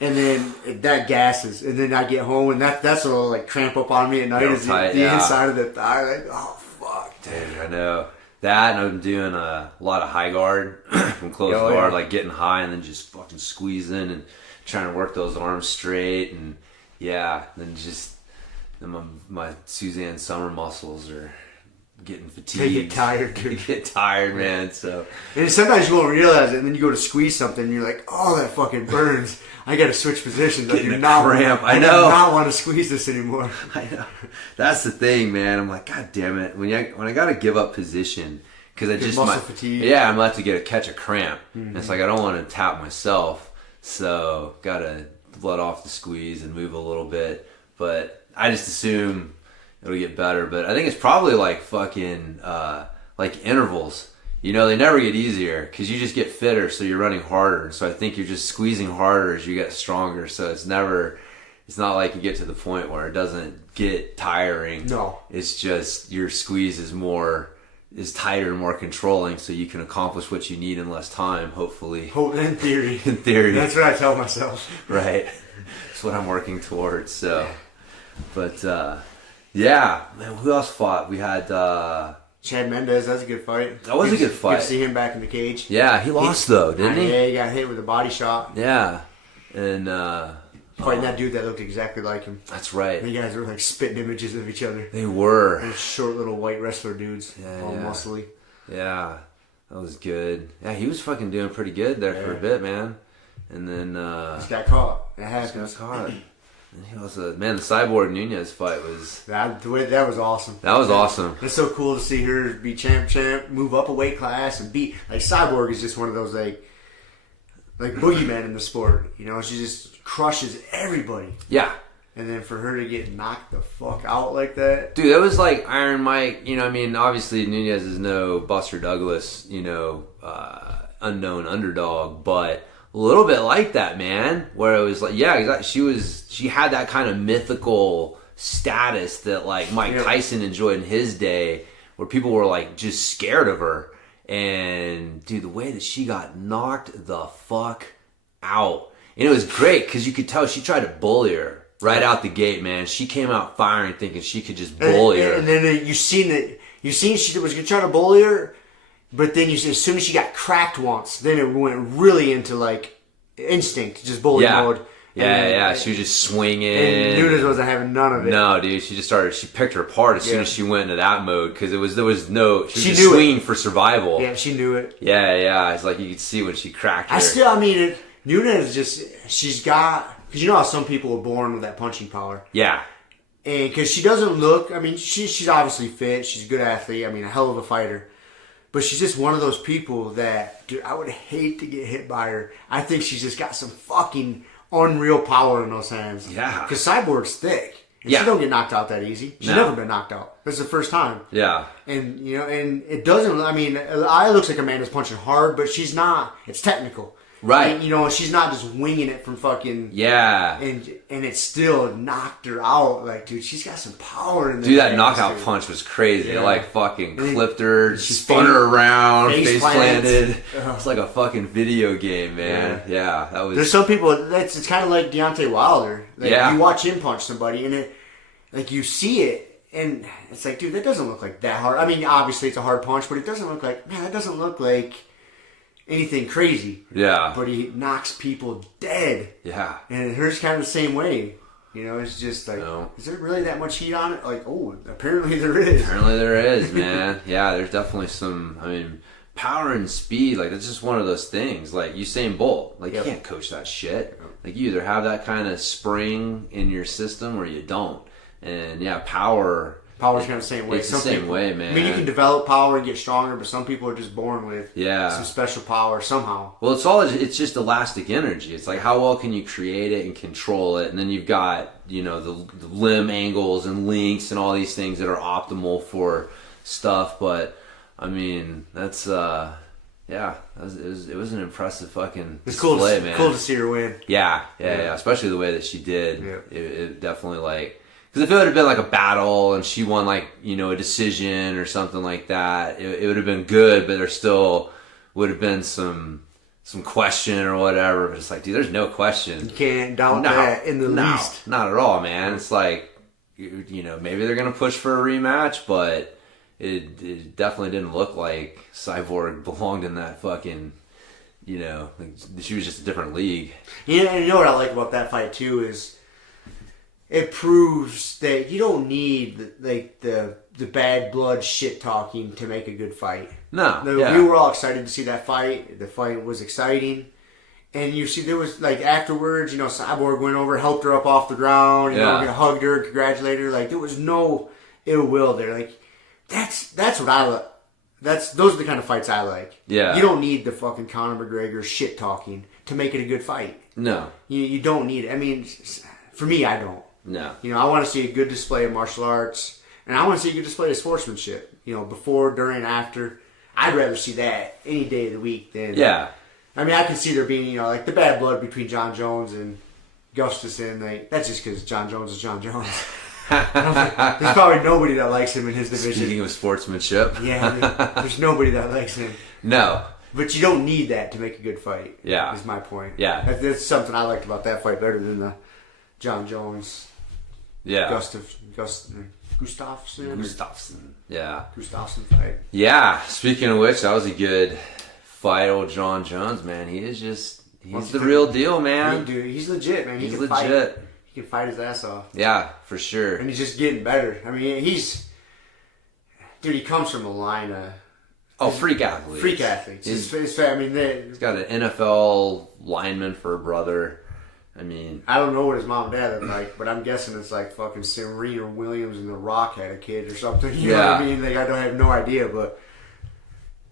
And then that gasses. And then I get home, and that's what'll like cramp up on me at night, is the inside of the thigh. Like, oh, fuck. Dude, I know. That, and I'm doing a lot of high guard from close guard, like getting high and then just fucking squeezing and trying to work those arms straight, and then my Suzanne Summer muscles are getting fatigued. They get tired, dude. They get tired, man. So, and sometimes you won't realize it, and then you go to squeeze something, and you're like, "Oh, that fucking burns." I got to switch positions. I do not want to squeeze this anymore. I know. That's the thing, man. I'm like, God damn it! When I got to give up position because I just muscle fatigue. Yeah, I'm about to catch a cramp. Mm-hmm. And it's like I don't want to tap myself. So, gotta let off the squeeze and move a little bit. But I just assume it'll get better. But I think it's probably like fucking, like intervals. They never get easier because you just get fitter, so you're running harder. So I think you're just squeezing harder as you get stronger. So it's it's not like you get to the point where it doesn't get tiring. No. It's just your squeeze is tighter and more controlling, so you can accomplish what you need in less time, hopefully. In theory. In theory. That's what I tell myself. Right. That's what I'm working towards. So, but yeah, man, who else fought? We had Chad Mendez. That was a good fight. That was a good fight. Good to see him back in the cage. Yeah, he lost though, didn't he? Yeah, he got hit with a body shot. Yeah, and fighting that dude that looked exactly like him. That's right. And you guys were like spitting images of each other. They were. Those short little white wrestler dudes, all yeah. muscly. Yeah, that was good. Yeah, he was fucking doing pretty good there for a bit, man. And then just got caught. It happens. Just got caught. And he was the Cyborg Nunez fight was that was awesome. That was awesome. It's so cool to see her be champ, move up a weight class, and beat like Cyborg is just one of those like boogeymen in the sport. You know, she just crushes everybody. Yeah. And then for her to get knocked the fuck out like that. Dude, that was like Iron Mike. You know, I mean, obviously Nunez is no Buster Douglas, you know, unknown underdog, but a little bit like that, man. Where it was like, yeah, exactly. She had that kind of mythical status that like Mike Tyson enjoyed in his day, where people were like just scared of her. And dude, the way that she got knocked the fuck out, and it was great because you could tell she tried to bully her right out the gate, man. She came out firing, thinking she could just bully her. And then you seen she was gonna try to bully her, but then as soon as she got cracked once, then it went really into like instinct, just bully mode. Yeah. She was just swinging. And Nunez wasn't having none of it. No, dude. She picked her apart as soon as she went into that mode because she was just knew swinging for survival. Yeah, she knew it. Yeah. It's like you could see when she cracked her. Nunez she's got, because you know how some people are born with that punching power. Yeah. And because she doesn't look, I mean, she's obviously fit. She's a good athlete. I mean, a hell of a fighter. But she's just one of those people that, dude, I would hate to get hit by her. I think she's just got some fucking unreal power in those hands. Yeah. Because Cyborg's thick. And she don't get knocked out that easy. She's never been knocked out. This is the first time. Yeah. And, you know, and it doesn't, I mean, it looks like Amanda's punching hard, but she's not. It's technical. Right. And, you know, she's not just winging it from fucking... Yeah. And it still knocked her out. Like, dude, she's got some power in there. Dude, that knockout punch was crazy. Yeah. It like fucking clipped her, spun her around, face planted. It's like a fucking video game, man. Yeah, that was... There's some people, it's kind of like Deontay Wilder. Like, you watch him punch somebody, and it, like, you see it, and it's like, dude, that doesn't look like that hard. I mean, obviously it's a hard punch, but it doesn't look like, man, that doesn't look like anything crazy. Yeah. But he knocks people dead. Yeah. And hers kind of the same way. You know, it's just like, is there really that much heat on it? Like, oh, apparently there is. Apparently there is, man. Yeah, there's definitely some, I mean, power and speed, like, that's just one of those things. Like, Usain Bolt, like, you can't coach that shit. Like, you either have that kind of spring in your system or you don't. And, yeah, power's kind of the same way. It's the same way, man. I mean, you can develop power and get stronger, but some people are just born with some special power somehow. Well, it's just elastic energy. It's like, how well can you create it and control it? And then you've got, you know, the limb angles and links and all these things that are optimal for stuff. But, I mean, that's, it was an impressive fucking display, man. It's cool to see her win. Yeah. Especially the way that she did. Yeah. It definitely, like... Because if it would have been like a battle and she won like, you know, a decision or something like that, it would have been good, but there still would have been some question or whatever. But it's like, dude, there's no question. You can't doubt that in the least. Not at all, man. It's like, you know, maybe they're going to push for a rematch, but it definitely didn't look like Cyborg belonged in that fucking, you know, like she was just a different league. Yeah, and you know what I like about that fight too is it proves that you don't need like the bad blood shit talking to make a good fight. No, we were all excited to see that fight. The fight was exciting, and you see there was like afterwards, you know, Cyborg went over, helped her up off the ground, you know, hugged her, congratulated her. Like there was no ill will there. Like that's what I like. Those are the kind of fights I like. Yeah, you don't need the fucking Conor McGregor shit talking to make it a good fight. No, you don't need it. I mean, for me, I don't. No. You know, I want to see a good display of martial arts, and I want to see a good display of sportsmanship. You know, before, during, after. I'd rather see that any day of the week than... Yeah. I mean, I can see there being, you know, like the bad blood between John Jones and Gustafson, that's just because John Jones is John Jones. There's probably nobody that likes him in his division. Speaking of sportsmanship. Yeah, there's nobody that likes him. No. But you don't need that to make a good fight. Yeah. Is my point. Yeah. That's something I liked about that fight better than the John Jones. Yeah. Gustafson. Yeah. Gustafson fight. Yeah. Speaking of which, that was a good fight. Old John Jones, man. He's the real deal, man. Dude, he's legit, man. He's can legit. Fight. He can fight his ass off. Yeah, for sure. And he's just getting better. I mean, he comes from a line of freak athletes. Freak athletes. He's got an NFL lineman for a brother. I mean, I don't know what his mom and dad are like, but I'm guessing it's like fucking Serena Williams and The Rock had a kid or something. You know what I mean? I have no idea, but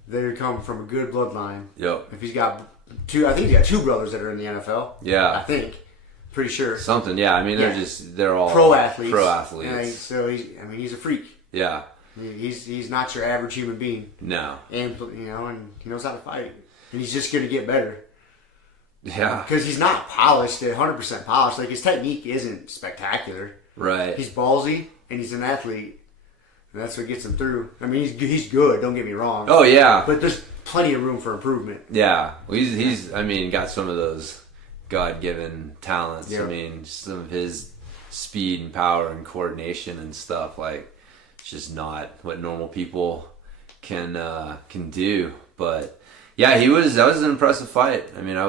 they come from a good bloodline. Yep. If he's got I think he's got two brothers that are in the NFL. Yeah. I think. Pretty sure. Something, yeah. I mean, they're all pro athletes. Yeah, so he's a freak. Yeah. He's not your average human being. No. And and he knows how to fight. And he's just going to get better. Yeah. Because he's not polished, 100% polished. Like, his technique isn't spectacular. Right. He's ballsy, and he's an athlete. And that's what gets him through. I mean, he's good, don't get me wrong. Oh, yeah. But there's plenty of room for improvement. Yeah. Well, he's got some of those God-given talents. Yeah. I mean, some of his speed and power and coordination and stuff, it's just not what normal people can do. But yeah, that was an impressive fight. I mean, I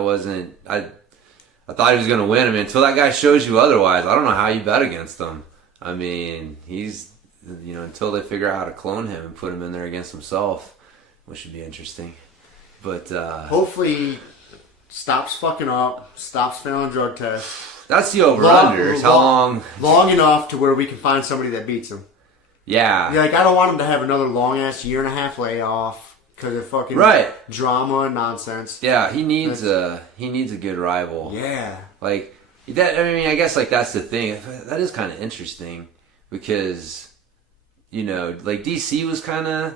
thought he was going to win. I mean, until that guy shows you otherwise, I don't know how you bet against him. I mean, he's, until they figure out how to clone him and put him in there against himself, which would be interesting. But hopefully he stops fucking up, stops failing drug tests. That's the over-under. How long? Long enough to where we can find somebody that beats him. Yeah. I don't want him to have another long-ass year-and-a-half layoff. Because of fucking drama and nonsense. Yeah, he needs a good rival. Yeah. Like that. I mean, I guess that's the thing. That is kind of interesting because DC was kind of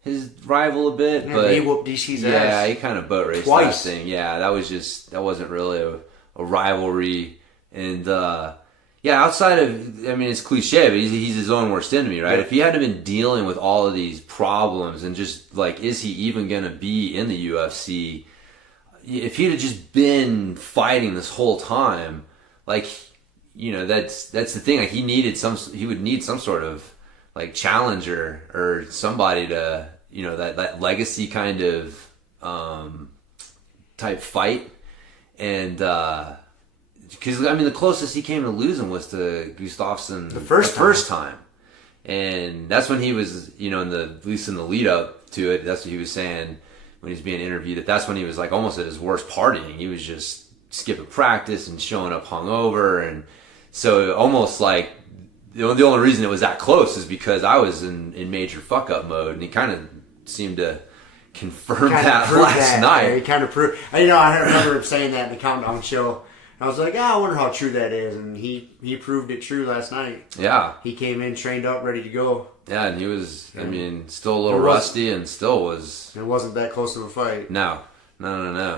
his rival a bit, but he whooped DC's ass. Yeah, he kind of boat raced twice. That thing. Yeah, that wasn't really a rivalry. And outside of, I mean, it's cliche, but he's his own worst enemy, right? Yeah. If he hadn't been dealing with all of these problems and just is he even going to be in the UFC? If he'd have just been fighting this whole time, that's the thing. He would need some sort of challenger or somebody to, that legacy kind of type fight. And, because, the closest he came to losing was to Gustafsson the first time. And that's when he was, at least in the lead up to it, that's what he was saying when he was being interviewed. That's when he was almost at his worst partying. He was just skipping practice and showing up hungover. And so almost the only reason it was that close is because I was in major fuck up mode. And he kind of seemed to confirm that last night. Yeah, he kind of proved. I remember him saying that in the Countdown show. I was like, I wonder how true that is. And he proved it true last night. Yeah. He came in, trained up, ready to go. Yeah, and he was, still a little rusty and still was... It wasn't that close of a fight. No.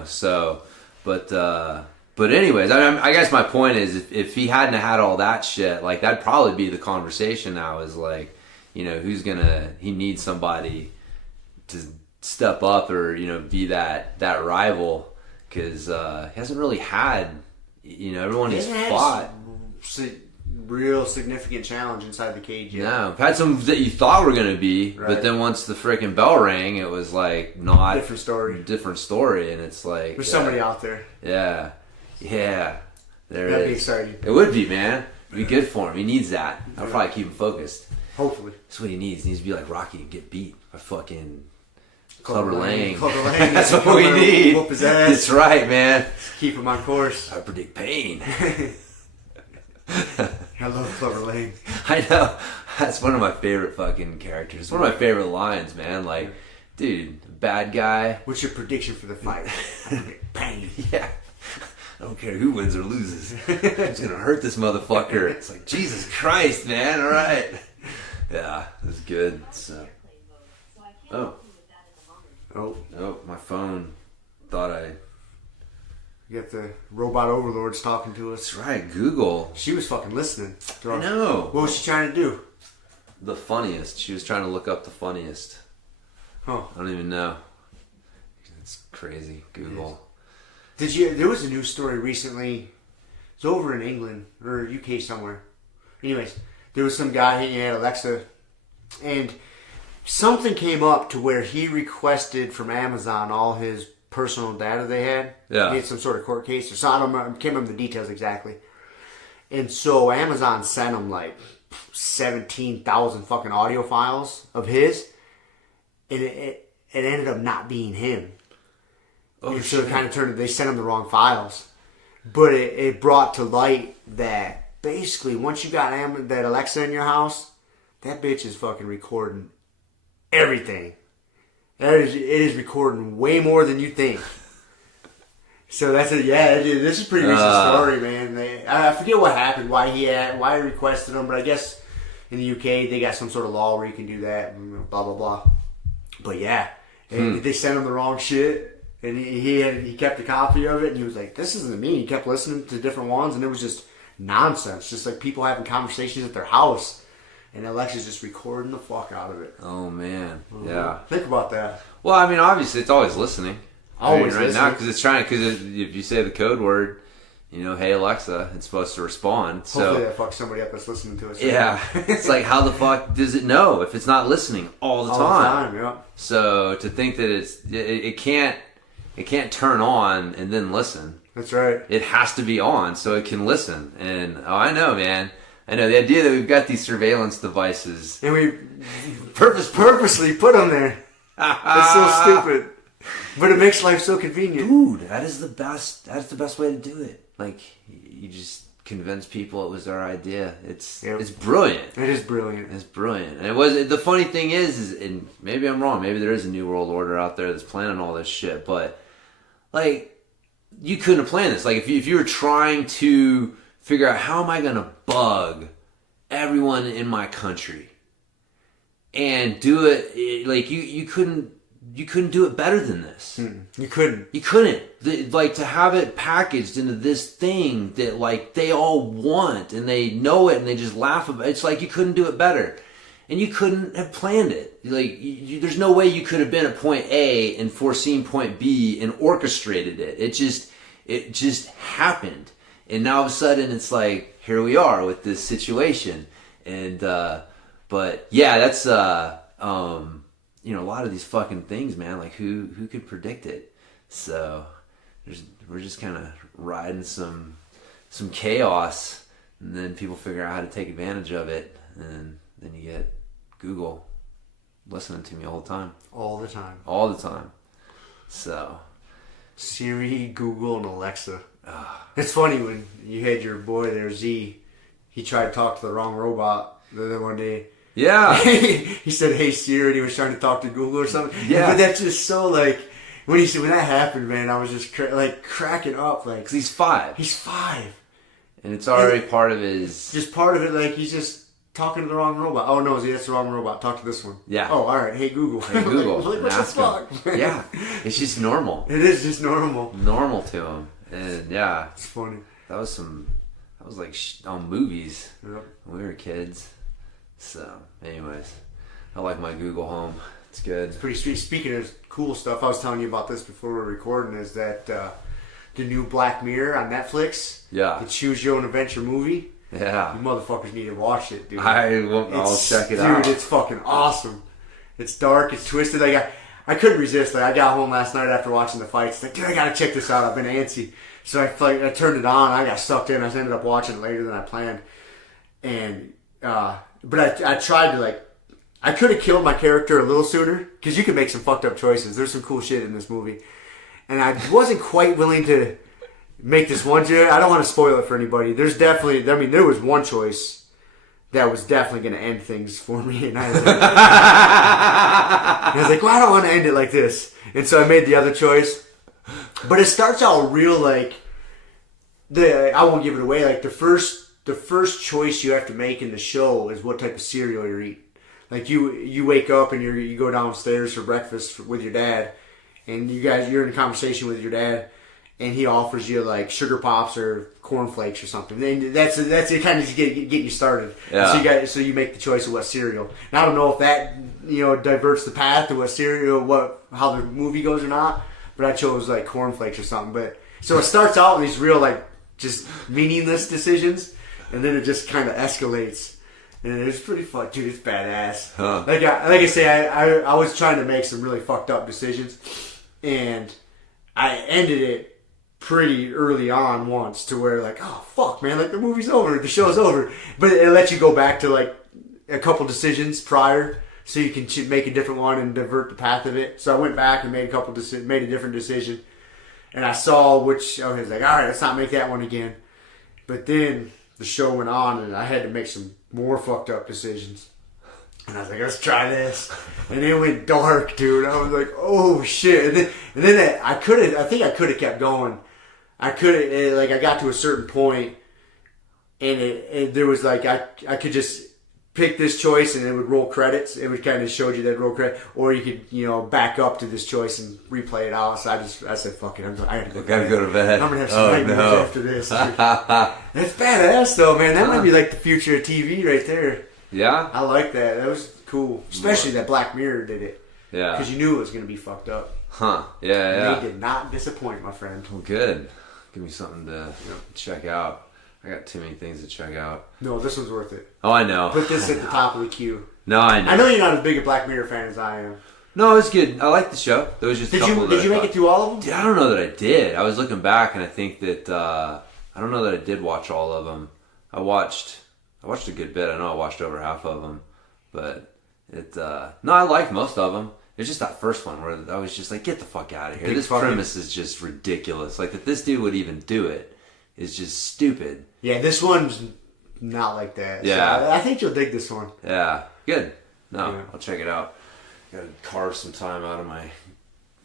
So, but anyways, I guess my point is if he hadn't had all that shit, that'd probably be the conversation now is who's gonna... He needs somebody to step up or, be that rival because he hasn't really had... everyone he's fought. Real significant challenge inside the cage yet. No, had some that you thought were going to be, but then once the freaking bell rang, it was not different story, and it's there's somebody out there. Yeah, there That'd be exciting. It would be, man. It'd be good for him. He needs that. I'll probably keep him focused. Hopefully, that's what he needs. He needs to be like Rocky and get beat by fucking Clubber Lang. That's what we need. Whoop his ass. That's right, man. Keep him on course. I predict pain. I love Clubber Lang. I know. That's one of my favorite fucking characters. It's one of my favorite lines, man. Dude, bad guy. What's your prediction for the fight? I predict pain. Yeah. I don't care who wins or loses. I'm just going to hurt this motherfucker. It's Jesus Christ, man. All right. Yeah, it was good. So. Oh, my phone thought I We got the robot overlords talking to us. That's right, Google. She was fucking listening. I know. What was she trying to do? The funniest. She was trying to look up the funniest. Huh. I don't even know. It's crazy. Google. There was a news story recently. It's over in England or UK somewhere. Anyways, there was some guy, he had Alexa, and something came up to where he requested from Amazon all his personal data they had. Yeah. He had some sort of court case or something. I can't remember the details exactly. And so Amazon sent him like 17,000 fucking audio files of his, and it ended up not being him. Oh, so it kind of they sent him the wrong files. But it brought to light that basically once you got that Alexa in your house, that bitch is fucking recording everything. It is recording way more than you think. So this is a pretty recent story, man. I forget what happened, why he requested them, but I guess in the UK they got some sort of law where you can do that, blah blah blah. But yeah, and they sent him the wrong shit, and he kept a copy of it, and he was like, "This isn't me." He kept listening to different ones, and it was just nonsense, just like people having conversations at their house. And Alexa's just recording the fuck out of it. Oh, man. Yeah. Think about that. Well, I mean, obviously, it's always listening. Always right listening. now, because if you say the code word, hey, Alexa, it's supposed to respond. Hopefully that fucks somebody up that's listening to us. Yeah. It's like, how the fuck does it know if it's not listening all the time? All the time, yeah. So to think that it can't turn on and then listen. That's right. It has to be on so it can listen. And, I know, man. I know the idea that we've got these surveillance devices, and we purposely put them there. It's so stupid, but it makes life so convenient. Dude, that is the best. That's the best way to do it. Like, you just convince people it was our idea. It's brilliant. It is brilliant. It's brilliant. And it was. The funny thing is, and maybe I'm wrong. Maybe there is a new world order out there that's planning all this shit. But like, you couldn't have planned this. Like, if you were trying to figure out how am I going to bug everyone in my country and do it like you couldn't do it better than this. You couldn't. Like, to have it packaged into this thing that like they all want and they know it and they just laugh about it. It's like you couldn't do it better, and you couldn't have planned it. Like, there's no way you could have been at point A and foreseen point B and orchestrated it. It just happened. And now all of a sudden it's like, here we are with this situation. And, but yeah, that's, a lot of these fucking things, man, like who could predict it? So we're just kind of riding some chaos, and then people figure out how to take advantage of it. And then you get Google listening to me all the time. All the time. All the time. So Siri, Google, and Alexa. It's funny when you had your boy there, Z. He tried to talk to the wrong robot the other one day. yeah. He said, "Hey Siri," and he was trying to talk to Google or something. Yeah. But that's just so like when that happened, man. I was just cracking up, like 'Cause he's 5. He's 5, And it's already part of his... just part of it. Like, he's just talking to the wrong robot. Oh no, Z, that's the wrong robot. Talk to this one. Yeah. Oh, all right. Hey Google. Hey, Google. Like, what the fuck? Yeah. It's just normal. It is just normal. Normal to him. And yeah. It's funny. That was like on movies Yep. when we were kids. So, anyways. I like my Google Home. It's good. It's pretty sweet. Speaking of cool stuff, I was telling you about this before we were recording, is that the new Black Mirror on Netflix, Yeah. the Choose Your Own Adventure movie, Yeah. you motherfuckers need to watch it, dude. I'll check it out. Dude, it's fucking awesome. It's dark, it's twisted. Like, I couldn't resist. Like, I got home last night after watching the fights. Like, dude, I gotta check this out. I've been antsy. So I turned it on. I got sucked in. I ended up watching it later than I planned. And, but I tried to, I could have killed my character a little sooner, because you can make some fucked up choices. There's some cool shit in this movie. And I wasn't quite willing to make this one choice. I don't want to spoil it for anybody. There was one choice that was definitely going to end things for me. And I was like, well, I don't want to end it like this. And so I made the other choice. But it starts out real, I won't give it away. Like, the first choice you have to make in the show is what type of cereal you eat. Like, you wake up and you go downstairs for breakfast with your dad, and you're in a conversation with your dad, and he offers you like sugar pops or cornflakes or something. Then that's it, kind of get you started. Yeah. So you make the choice of what cereal. And I don't know if that diverts the path to what cereal, how the movie goes or not. But I chose like cornflakes or something. But so it starts out with these real like just meaningless decisions, and then it just kind of escalates. And it's pretty fun, dude. It's badass. Huh. Like I say, I was trying to make some really fucked up decisions, and I ended it pretty early on once to where like, oh fuck, man, like the movie's over, the show's over. But it lets you go back to like a couple decisions prior, so you can make a different one and divert the path of it. So I went back and made a different decision, and I saw which I was like, all right, let's not make that one again. But then the show went on, and I had to make some more fucked up decisions. And I was like, let's try this. And it went dark, dude. I was like, oh shit. And then I think I could have kept going. I got to a certain point, and there was like, I could just pick this choice and it would roll credits. It would kind of show you that roll credit, or you could, back up to this choice and replay it out. So I said, fuck it. I gotta go to bed. I'm gonna have some nightmares after this. That's badass though, man. That might be like the future of TV right there. Yeah, I like that. That was cool, especially that Black Mirror did it. Yeah, because you knew it was gonna be fucked up. Huh? Yeah. They did not disappoint, my friend. Well, good. Give me something to check out. I got too many things to check out. No, this one's worth it. Oh, I know. Put this at the top of the queue. No, I know. I know you're not as big a Black Mirror fan as I am. No, it was good. I liked the show. There was just did you make it through all of them? Dude, I don't know that I did. I was looking back, and I think that I don't know that I did watch all of them. I watched a good bit. I know I watched over half of them, but I liked most of them. It's just that first one where I was just like, get the fuck out of here. This premise is just ridiculous. Like, that this dude would even do it is just stupid. Yeah, this one's not like that. Yeah. So I think you'll dig this one. Yeah. Good. No, I'll check it out. Gotta carve some time out of my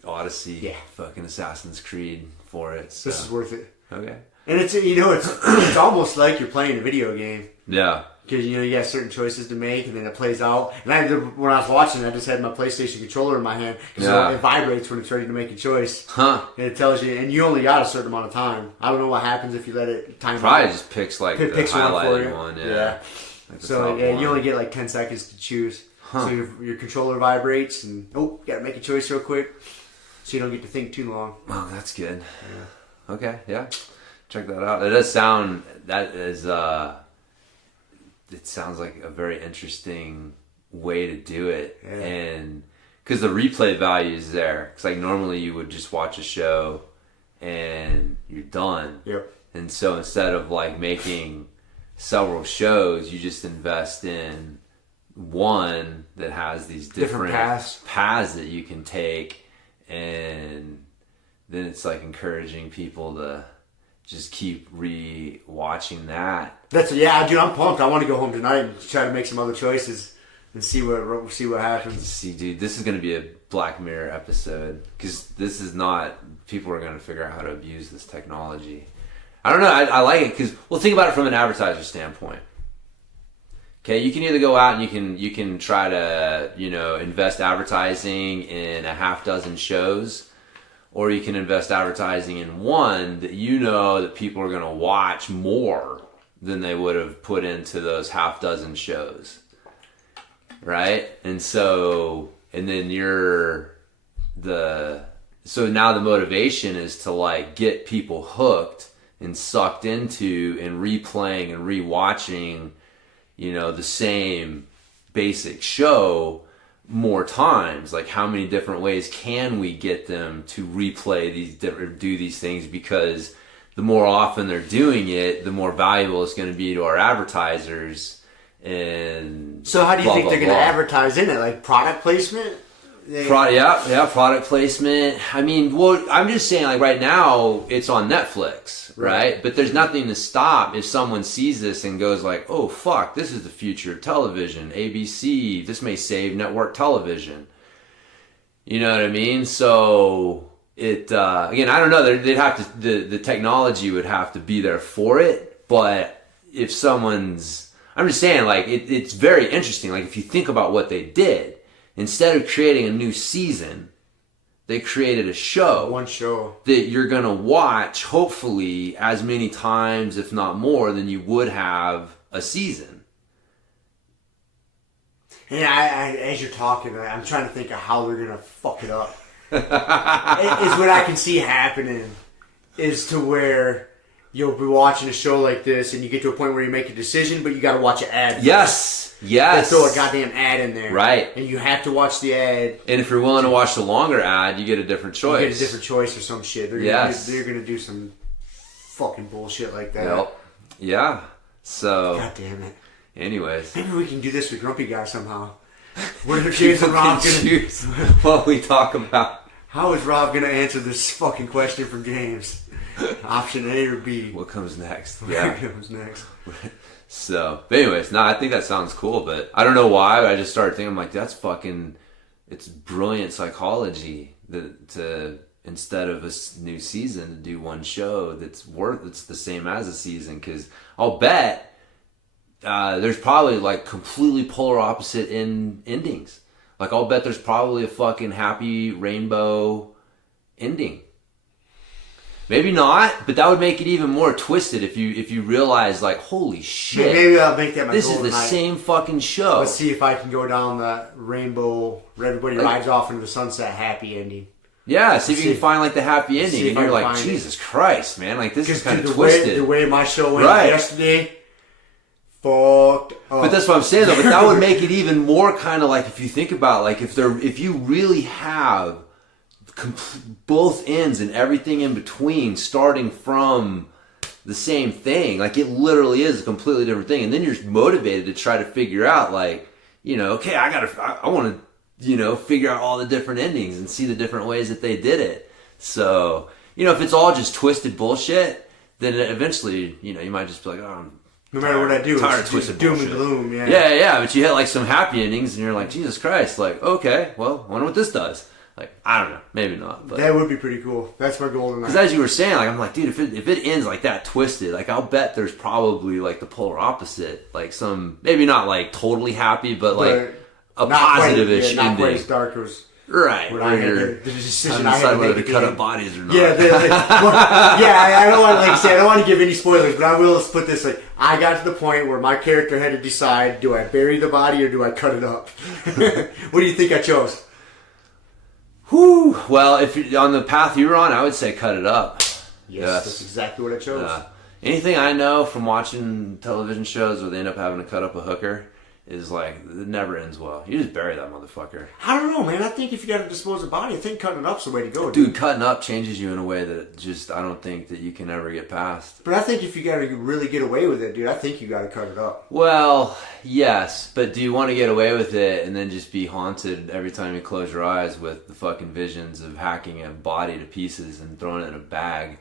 Odyssey fucking Assassin's Creed for it. So. This is worth it. Okay. And it's almost like you're playing a video game. Yeah. Because, you got certain choices to make, and then it plays out. And when I was watching, I just had my PlayStation controller in my hand. Because it vibrates when it's ready to make a choice. Huh. And it tells you, and you only got a certain amount of time. I don't know what happens if you let it time Probably out. just picks the picks highlighted one. Yeah. Like so, you only get like 10 seconds to choose. Huh. So your controller vibrates, and you got to make a choice real quick. So you don't get to think too long. Oh, that's good. Yeah. Okay, yeah. Check that out. It does sound, it sounds like a very interesting way to do it. Yeah. And because the replay value is there. Because like normally you would just watch a show and you're done. Yep. And so instead of like making several shows, you just invest in one that has these different paths that you can take. And then it's like encouraging people to just keep re-watching that. Dude, I'm pumped. I want to go home tonight and try to make some other choices and see what happens. See, dude, this is going to be a Black Mirror episode because this is not. People are going to figure out how to abuse this technology. I don't know. I like it because think about it from an advertiser standpoint. Okay, you can either go out and you can try to invest advertising in a half dozen shows. Or you can invest advertising in one that that people are going to watch more than they would have put into those half dozen shows. Right? And so, and then so now the motivation is to like get people hooked and sucked into and replaying and rewatching, the same basic show more times. Like, how many different ways can we get them to replay do these things? Because the more often they're doing it, the more valuable it's going to be to our advertisers. And so how do you think they're going to advertise in it? Like product placement? Product placement. I mean, I'm just saying, like, right now it's on Netflix, right? But there's nothing to stop if someone sees this and goes like, oh fuck, this is the future of television. ABC, this may save network television. You know what I mean? So it again, I don't know. They'd have to the technology would have to be there for it. But if someone's, I'm just saying, like, it's very interesting. Like, if you think about what they did. Instead of creating a new season, They created a show. One show. That you're going to watch, hopefully, as many times, if not more, than you would have a season. And as you're talking, I'm trying to think of how they're going to fuck it up. Is what I can see happening is to where you'll be watching a show like this and you get to a point where you make a decision, but you got to watch an ad. Yes. They throw a goddamn ad in there. Right. And you have to watch the ad. And if you're willing to watch the longer ad, you get a different choice. You get a different choice or some shit. They're going to do some fucking bullshit like that. Yep. Yeah. So. God damn it. Anyways. Maybe we can do this with Grumpy Guy somehow. What are James and Rob going to choose what we talk about? How is Rob going to answer this fucking question from James? Option A or B? What comes next? Yeah. What comes next? So, but anyways, I think that sounds cool, but I don't know why. I just started thinking, I'm like, that's fucking, it's brilliant psychology to instead of a new season, to do one show it's the same as a season, because I'll bet there's probably like completely polar opposite endings. Like, I'll bet there's probably a fucking happy rainbow ending. Maybe not, but that would make it even more twisted if you realize, like, holy shit. Maybe I'll make that my This goal is the tonight. Same fucking show. Let's see if I can go down that rainbow where everybody rides off into the sunset happy ending. Yeah, see if you can find, like, the happy ending. And you're like, Jesus Christ, man. Like, this is kind of twisted. The way my show went yesterday, fucked up. But that's what I'm saying, though. But that would make it even more kind of like, if you think about, like, if you really have both ends and everything in between starting from the same thing, like, it literally is a completely different thing, and then you're motivated to try to figure out, like, okay, I want to figure out all the different endings and see the different ways that they did it. So if it's all just twisted bullshit, then eventually you might just be like, oh, no matter what I do, tired it's of twisted doom bullshit. And gloom. Yeah, but you hit like some happy endings and you're like, Jesus Christ, like, okay, well, I wonder what this does. Like, I don't know, maybe not. But that would be pretty cool. That's my goal tonight. Because as you were saying, like, I'm like, dude, if it ends like that twisted, like, I'll bet there's probably like the polar opposite, like some, maybe not like totally happy, but like a positive-ish ending. Not quite as dark as right. When I had the decision I had decide to whether make to cut up bodies or not. Yeah, I don't want to, like I said, I don't want to give any spoilers, but I will put this like, I got to the point where my character had to decide, do I bury the body or do I cut it up? What do you think I chose? Whew. Well, if you're on the path you were on, I would say cut it up. Yes. That's exactly what I chose. Anything I know from watching television shows where they end up having to cut up a hooker is like, it never ends well. You just bury that motherfucker. I don't know, man. I think if you got to dispose of body, I think cutting it up's the way to go. Dude, cutting up changes you in a way that just, I don't think that you can ever get past. But I think if you got to really get away with it, dude, I think you got to cut it up. Well, yes, but do you want to get away with it and then just be haunted every time you close your eyes with the fucking visions of hacking a body to pieces and throwing it in a bag?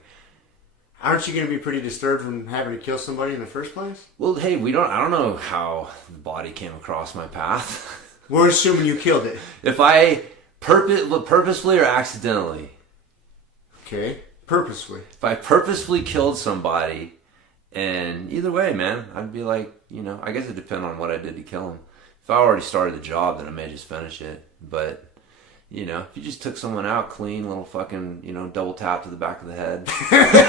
Aren't you going to be pretty disturbed from having to kill somebody in the first place? Well, hey, I don't know how the body came across my path. We're assuming you killed it. If I purposefully or accidentally. Okay, purposefully. If I purposefully killed somebody, and either way, man, I'd be like, I guess it depends on what I did to kill him. If I already started the job, then I may just finish it. But if you just took someone out clean, little fucking, double tap to the back of the head. You're fucking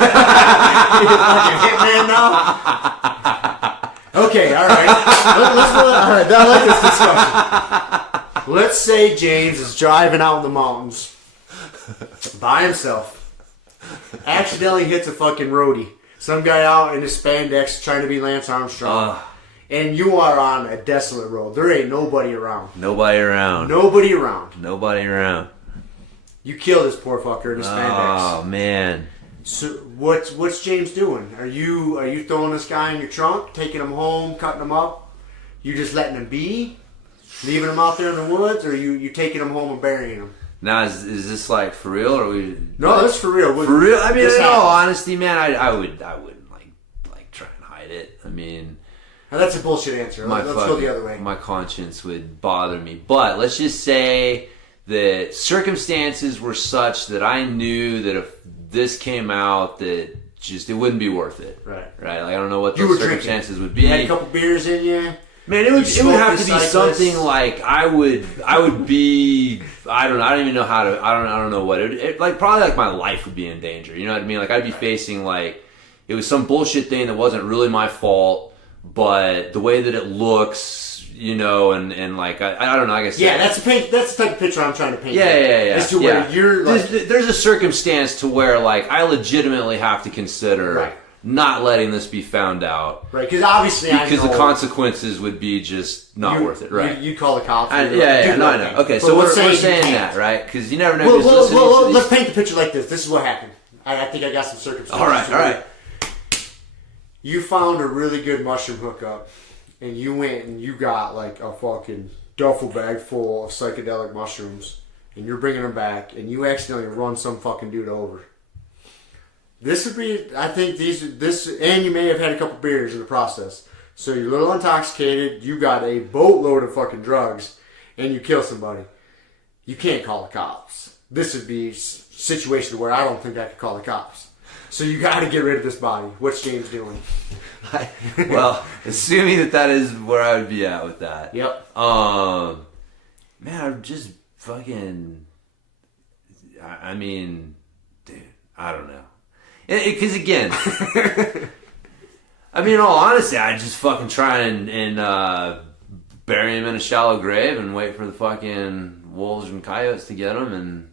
hitman now? Okay, alright. Alright, I like this discussion. Let's say James is driving out in the mountains by himself. Accidentally hits a fucking roadie. Some guy out in his spandex trying to be Lance Armstrong. And you are on a desolate road. There ain't nobody around. Nobody around. You kill this poor fucker in his spandex. Oh, man. So what's James doing? Are you throwing this guy in your trunk, taking him home, cutting him up? You just letting him be? Leaving him out there in the woods? Or you taking him home and burying him? Now, is this like for real? Or we? No, that's for real. For real? I mean, in all honesty, man, I wouldn't like try and hide it. I mean... Now that's a bullshit answer. Let's go the other way. My conscience would bother me. But let's just say that circumstances were such that I knew that if this came out, that just it wouldn't be worth it. Right. Like, I don't know what those circumstances would be. You had a couple beers in you. Man, it would have to be something like I would be. I don't even know how to. I don't know what it like. Probably like my life would be in danger. You know what I mean? Like I'd be facing like it was some bullshit thing that wasn't really my fault, but the way that it looks, you know, and like I don't know. I guess that's the type of picture I'm trying to paint. Yeah. As to where you're like, there's a circumstance to where like I legitimately have to consider. Right. Not letting this be found out, right? Because obviously, the consequences would be just not worth it, right? You call the cops. I know. Okay, so we're saying that, right? Because you never know. Well, let's paint the picture like this. This is what happened. I think I got some circumstances. All right. You found a really good mushroom hookup, and you went and you got like a fucking duffel bag full of psychedelic mushrooms, and you're bringing them back, and you accidentally run some fucking dude over. This would be, I think, and you may have had a couple beers in the process. So you're a little intoxicated, you got a boatload of fucking drugs, and you kill somebody. You can't call the cops. This would be a situation where I don't think I could call the cops. So you got to get rid of this body. What's James doing? Well, assuming that is where I would be at with that. Yep. Man, I'm just fucking, I mean, dude, I don't know. Because again, I mean, in all honesty, I just fucking try and bury him in a shallow grave and wait for the fucking wolves and coyotes to get him and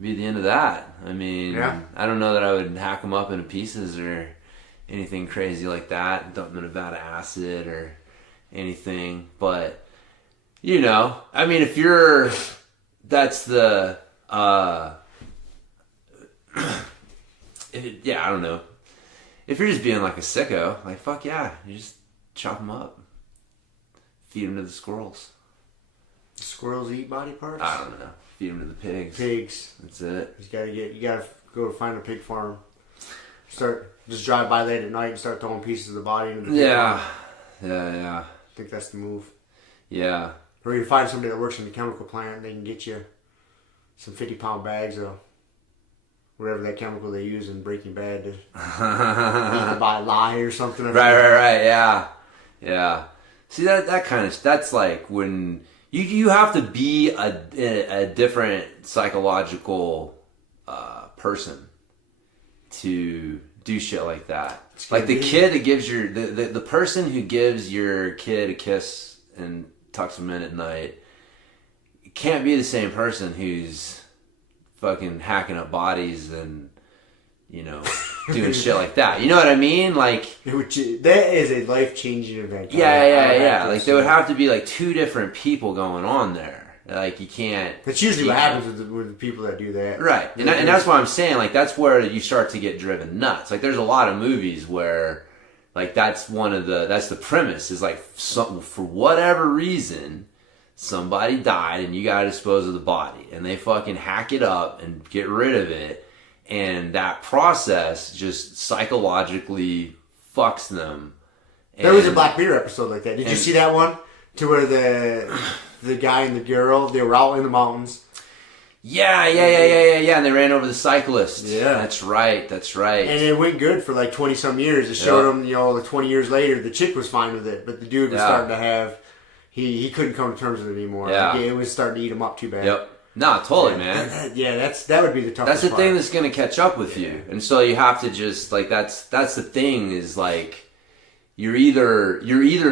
be the end of that. I mean, I don't know that I would hack him up into pieces or anything crazy like that, dump him in a vat of acid or anything. But, you know, I mean, that's the... I don't know. If you're just being like a sicko, like, fuck yeah, you just chop them up. Feed them to the squirrels. The squirrels eat body parts? I don't know. Feed them to the pigs. Pigs. That's it. You gotta go to find a pig farm. Just drive by late at night and start throwing pieces of the body into the pig farm. Yeah. I think that's the move. Yeah. Or you find somebody that works in the chemical plant, they can get you some 50-pound bags of whatever that chemical they use in Breaking Bad to buy lye or something. Right. Yeah. See that kind of, that's like when you have to be a different psychological person to do shit like that. Like the kid that gives the person who gives your kid a kiss and tucks him in at night can't be the same person who's fucking hacking up bodies and, you know, doing shit like that. You know what I mean? Like that is a life-changing event. Yeah. Like there would have to be like two different people going on there. Like you can't. That's usually what happens with the people that do that. Right, and that's why I'm saying like that's where you start to get driven nuts. Like there's a lot of movies where, like that's the premise is like for whatever reason. Somebody died and you gotta dispose of the body and they fucking hack it up and get rid of it, and that process just psychologically fucks them. There was a Black Mirror episode like that. Did you see that one? To where the guy and the girl, they were out in the mountains. Yeah, and they ran over the cyclist. Yeah. That's right. And it went good for like 20 some years. It showed them, you know, like 20 years later, the chick was fine with it, but the dude was starting to have... He couldn't come to terms with it anymore. Yeah. Like, it was starting to eat him up too bad. Yep. Nah, totally, man. That would be the toughest part. That's the thing that's going to catch up with you. And so you have to just, like, that's the thing is, like, you're either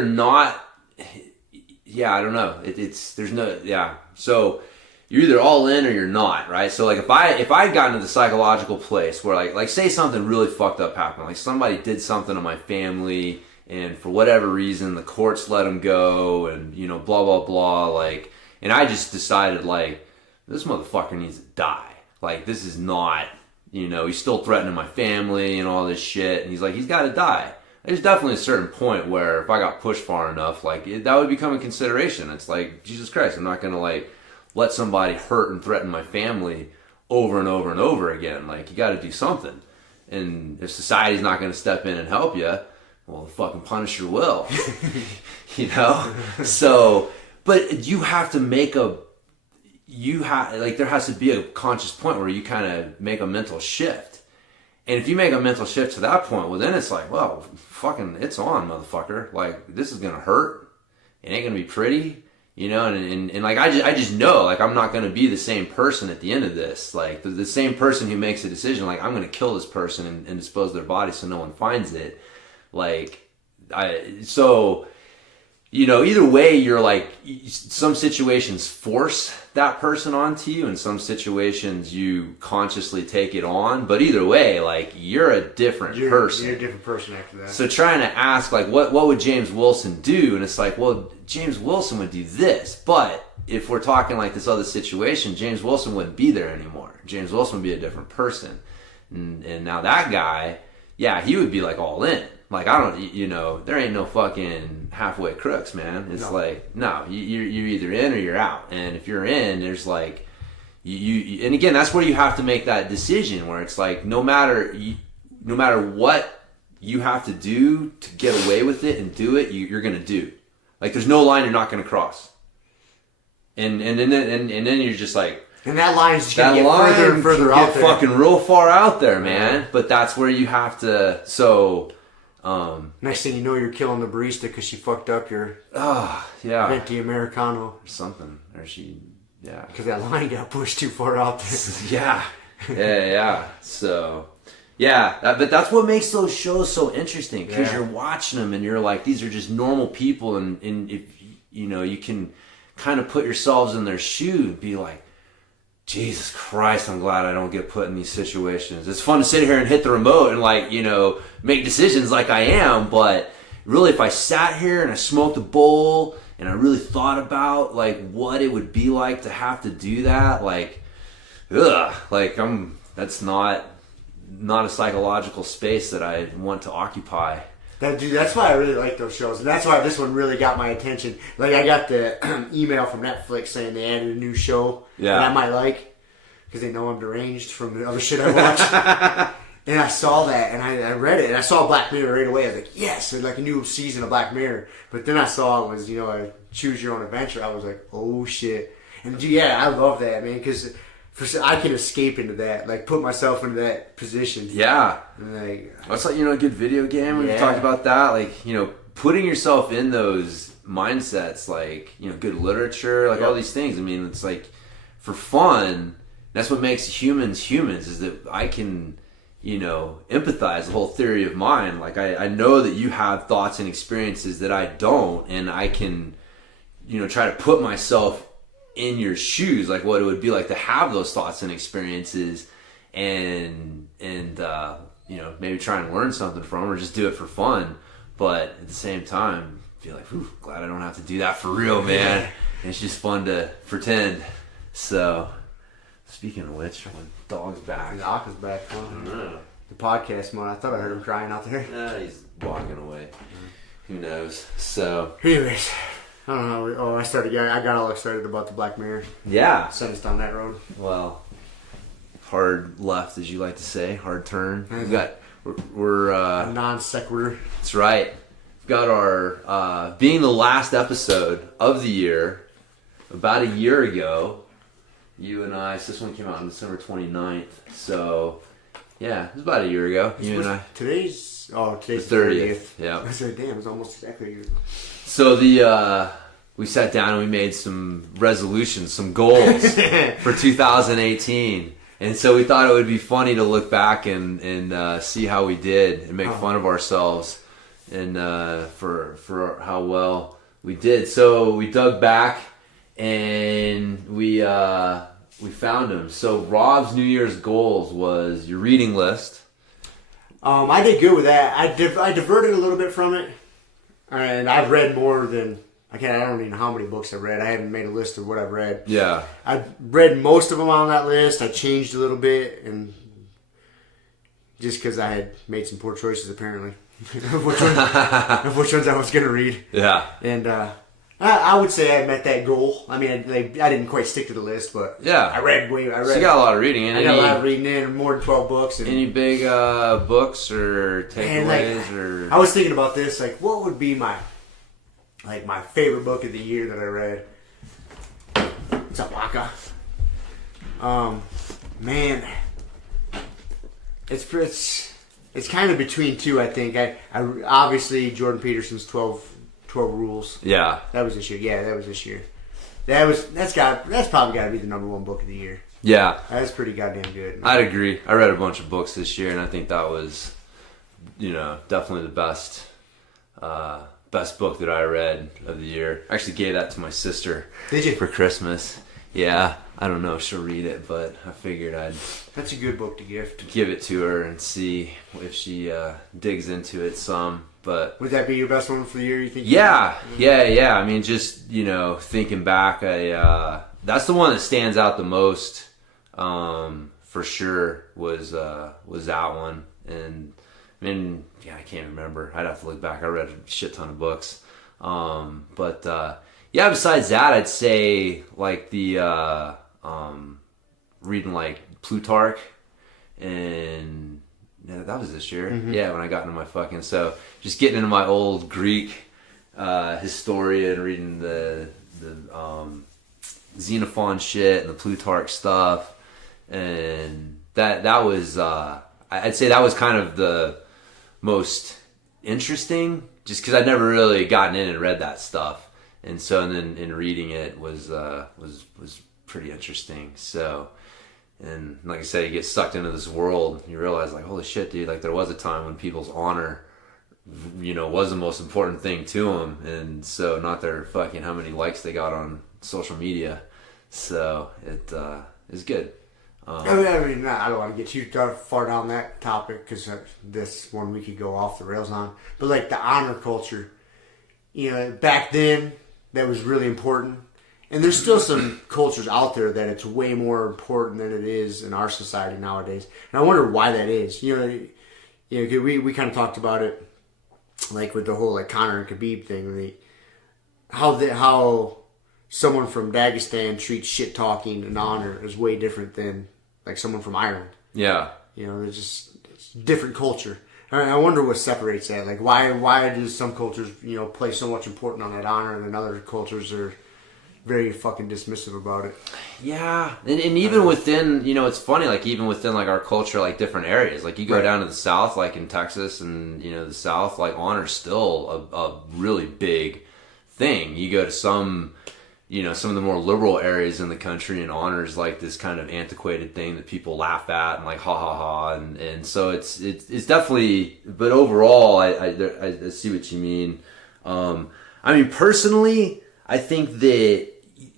not, I don't know. There's no, So you're either all in or you're not, right? So, like, if I'd gotten to the psychological place where, like, say something really fucked up happened. Like, somebody did something to my family, and for whatever reason, the courts let him go, and, you know, blah, blah, blah, like, and I just decided, like, this motherfucker needs to die. Like, this is not, you know, he's still threatening my family and all this shit, and he's like, he's got to die. There's definitely a certain point where if I got pushed far enough, like, that would become a consideration. It's like, Jesus Christ, I'm not going to, like, let somebody hurt and threaten my family over and over and over again. Like, you got to do something. And if society's not going to step in and help you, well, the fucking Punisher will, you know? So, but you have to there has to be a conscious point where you kind of make a mental shift. And if you make a mental shift to that point, well, then it's like, well, fucking, it's on, motherfucker. Like, this is going to hurt. it ain't gonna be pretty, you know. And like I just know, like, I'm not gonna be the same person at the end of this. Like the same person who makes a decision, like, I'm gonna kill this person and dispose of their body so no one finds it. Like so. You know, either way, you're like, some situations force that person onto you, and some situations you consciously take it on. But either way, like, you're a different person. You're a different person after that. So trying to ask, like, what would James Wilson do? And it's like, well, James Wilson would do this. But if we're talking like this other situation, James Wilson wouldn't be there anymore. James Wilson would be a different person. And now that guy, yeah, he would be like all in. Like, I don't, you know, there ain't no fucking halfway crooks, man. It's like, no, you're either in or you're out. And if you're in, there's like, you and again, that's where you have to make that decision where it's like, no matter what you have to do to get away with it and do it, you're going to do. Like, there's no line you're not going to cross. And then you're just like, and that line's just going to get further and further out there. Fucking real far out there, man. But that's where you have to, so... next thing you know, you're killing the barista because she fucked up your venti Americano or something, or she because that line got pushed too far out there. yeah. So but that's what makes those shows so interesting, because you're watching them and you're like, these are just normal people, and if you know, you can kind of put yourselves in their shoe and be like, Jesus Christ, I'm glad I don't get put in these situations. It's fun to sit here and hit the remote and, like, you know, make decisions like I am, but really, if I sat here and I smoked a bowl and I really thought about, like, what it would be like to have to do that, like, that's not a psychological space that I want to occupy. That's why I really like those shows, and that's why this one really got my attention. Like, I got the email from Netflix saying they added a new show that I might like, because they know I'm deranged from the other shit I watch. And I saw that, and I read it, and I saw Black Mirror right away. I was like, yes, and like a new season of Black Mirror. But then I saw it was, you know, a choose your own adventure. I was like, oh shit. And yeah, I love that, man, because I can escape into that, like, put myself into that position. Yeah. And like, that's like, you know, a good video game. We've talked about that. Like, you know, putting yourself in those mindsets, like, you know, good literature, like all these things. I mean, it's like, for fun, that's what makes humans humans, is that I can, you know, empathize, the whole theory of mind. Like, I know that you have thoughts and experiences that I don't, and I can, you know, try to put myself in your shoes, like what it would be like to have those thoughts and experiences, and you know, maybe try and learn something from them, or just do it for fun. But at the same time, feel like, glad I don't have to do that for real, man. And it's just fun to pretend. So, speaking of which, my dog's back. The Aqua's back. Huh? I don't know. The podcast mode. I thought I heard him crying out there. He's walking away. Who knows? So, anyways, I don't know. I got all excited about the Black Mirror. Yeah. Sent us down that road. Well, hard left, as you like to say. Hard turn. We're a non sequitur. That's right. We've got our being the last episode of the year. About a year ago, you and I. So this one came out on December 29th. So yeah, it was about a year ago. You and I. Today's the 30th. Yeah. I said, damn, it's almost exactly a year ago. So we sat down and we made some resolutions, some goals for 2018. And so we thought it would be funny to look back and see how we did and make fun of ourselves and for how well we did. So we dug back and we found them. So Rob's New Year's goals was your reading list. I did good with that. I diverted a little bit from it, and I've read more than I don't even know how many books I've read. I haven't made a list of what I've read. Yeah. I've read most of them on that list. I changed a little bit, and just because I had made some poor choices, apparently, of which ones I was going to read. Yeah. And I would say I met that goal. I mean, I didn't quite stick to the list, but yeah, I read. So you got a lot of reading. I got a lot of reading in, more than 12 books. And, any big books or takeaways? Or I was thinking about this, like, what would be my favorite book of the year that I read? What's up, Waka? Man, it's kind of between two. I think I obviously Jordan Peterson's 12 12 Rules. Yeah. That was this year. Yeah, that was this year. That's probably got to be the number one book of the year. Yeah. That's pretty goddamn good. I'd agree. I read a bunch of books this year, and I think that was, definitely the best book that I read of the year. I actually gave that to my sister. Did you? For Christmas. Yeah. I don't know if she'll read it, but I figured I'd... That's a good book to gift. Give it to her and see if she digs into it some. But would that be your best one for the year, you think? Yeah. I mean, just, thinking back, that's the one that stands out the most, for sure, was that one. And, I mean, yeah, I can't remember. I'd have to look back. I read a shit ton of books. Besides that, I'd say, like, the, reading, like, Plutarch, and that was this year. Mm-hmm. Yeah, when I got into my so just getting into my old Greek historian, reading the Xenophon shit and the Plutarch stuff, and that was I'd say that was kind of the most interesting, just because I'd never really gotten in and read that stuff, and then in reading it was pretty interesting. So. And like I said, you get sucked into this world, you realize, like, holy shit, dude, like, there was a time when people's honor, was the most important thing to them. And so not their fucking how many likes they got on social media. So it is good. I don't want to get too far down that topic, because this one we could go off the rails on. But, like, the honor culture, back then, that was really important. And there's still some cultures out there that it's way more important than it is in our society nowadays. And I wonder why that is. We kind of talked about it, like, with the whole, like, Conor and Khabib thing. How someone from Dagestan treats shit talking and honor is way different than, like, someone from Ireland. Yeah. It's different culture. I wonder what separates that. Like, why do some cultures, place so much importance on that honor, and then other cultures are very fucking dismissive about it. Yeah, and even within, it's funny, like, even within, like, our culture, like, different areas, like, you go down to the South, like in Texas, and the South, like, honor's still a really big thing. You go to some of the more liberal areas in the country, and honor's like this kind of antiquated thing that people laugh at and, like, ha ha ha, and so it's definitely, but overall, I see what you mean. I mean, personally, I think that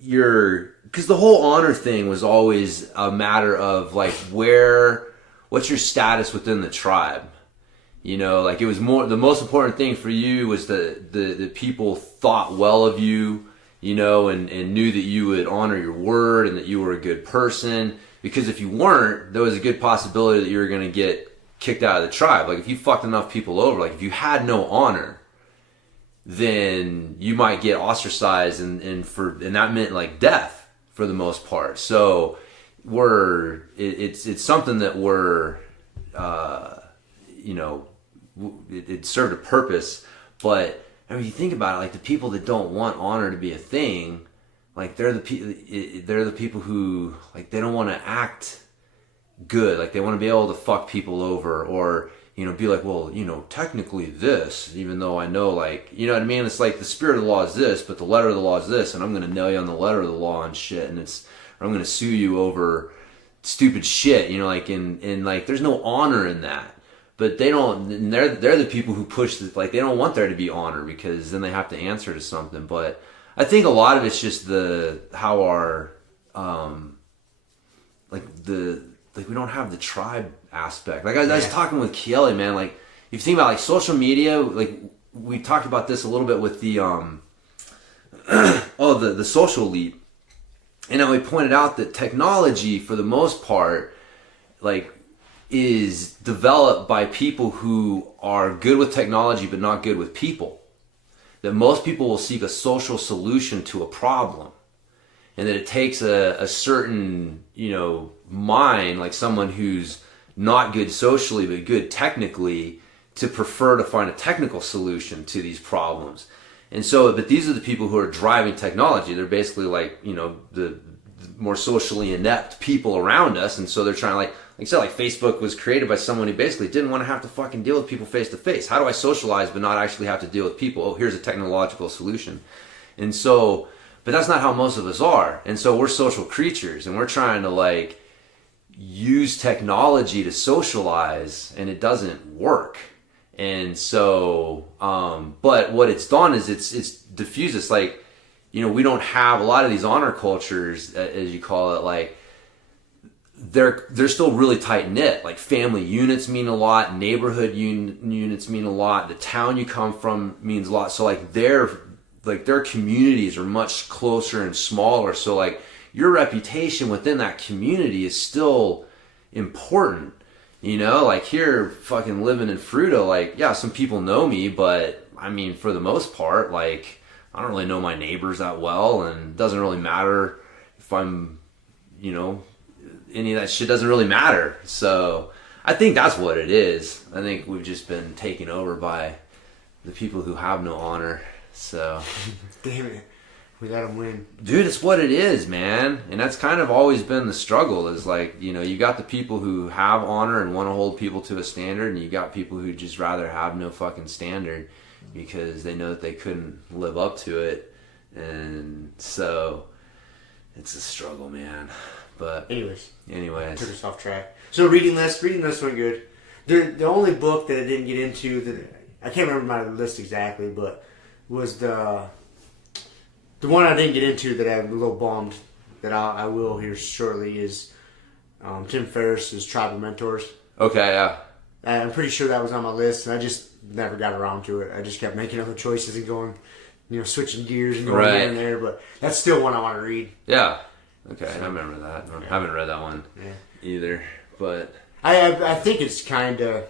because the whole honor thing was always a matter of, like, what's your status within the tribe? Like, it was the most important thing for you was the people thought well of you, and knew that you would honor your word and that you were a good person. Because if you weren't, there was a good possibility that you were going to get kicked out of the tribe. Like, if you fucked enough people over, like, if you had no honor, then you might get ostracized, and that meant, like, death for the most part. So it's something that it served a purpose. But I mean, you think about it, like, the people that don't want honor to be a thing, like, they're the people who, like, they don't want to act good, like, they want to be able to fuck people over, or be like, well, technically this, even though I know, like, you know what I mean? It's like the spirit of the law is this, but the letter of the law is this, and I'm going to nail you on the letter of the law and shit, or I'm going to sue you over stupid shit, like, and like, there's no honor in that. But they don't, and they're the people who push this, like, they don't want there to be honor, because then they have to answer to something. But I think a lot of it's just how our, we don't have the tribe aspect. Like, I was talking with Kelly, man, like, if you think about, like, social media, like, we talked about this a little bit with the, the social leap. And we pointed out that technology, for the most part, like, is developed by people who are good with technology but not good with people. That most people will seek a social solution to a problem. And that it takes a certain, mind, like someone who's not good socially but good technically, to prefer to find a technical solution to these problems. And so, but these are the people who are driving technology. They're basically, like, the more socially inept people around us. And so they're trying to, like, I said, like Facebook was created by someone who basically didn't want to have to fucking deal with people face to face. How do I socialize but not actually have to deal with people? Oh, here's a technological solution. And so, but that's not how most of us are. And so we're social creatures, and we're trying to like use technology to socialize, and it doesn't work. And so, but what it's done is it's diffused. It's like, you know, we don't have a lot of these honor cultures, as you call it, like, they're still really tight knit. Like family units mean a lot, neighborhood units mean a lot, the town you come from means a lot. So like their communities are much closer and smaller. So like your reputation within that community is still important. You know, like here, fucking living in Fruita, like, yeah, some people know me, but I mean, for the most part, like, I don't really know my neighbors that well, and it doesn't really matter if I'm, you know, any of that shit doesn't really matter. So I think that's what it is. I think we've just been taken over by the people who have no honor. So damn it, we let them win, dude. It's what it is, man. And that's kind of always been the struggle. Is like, you know, you got the people who have honor and want to hold people to a standard, and you got people who just rather have no fucking standard because they know that they couldn't live up to it. And so it's a struggle, man. But anyways, took us off track. So reading list went good. The only book that I didn't get into, that I can't remember my list exactly, but was the one I didn't get into that I'm a little bummed that I will here shortly is Tim Ferriss's Tribal Mentors. Okay, yeah. I'm pretty sure that was on my list, and I just never got around to it. I just kept making other choices and going, you know, switching gears and going here and there. But that's still one I want to read. Yeah. Okay, I remember that. I haven't read that one either, but I think it's kind of,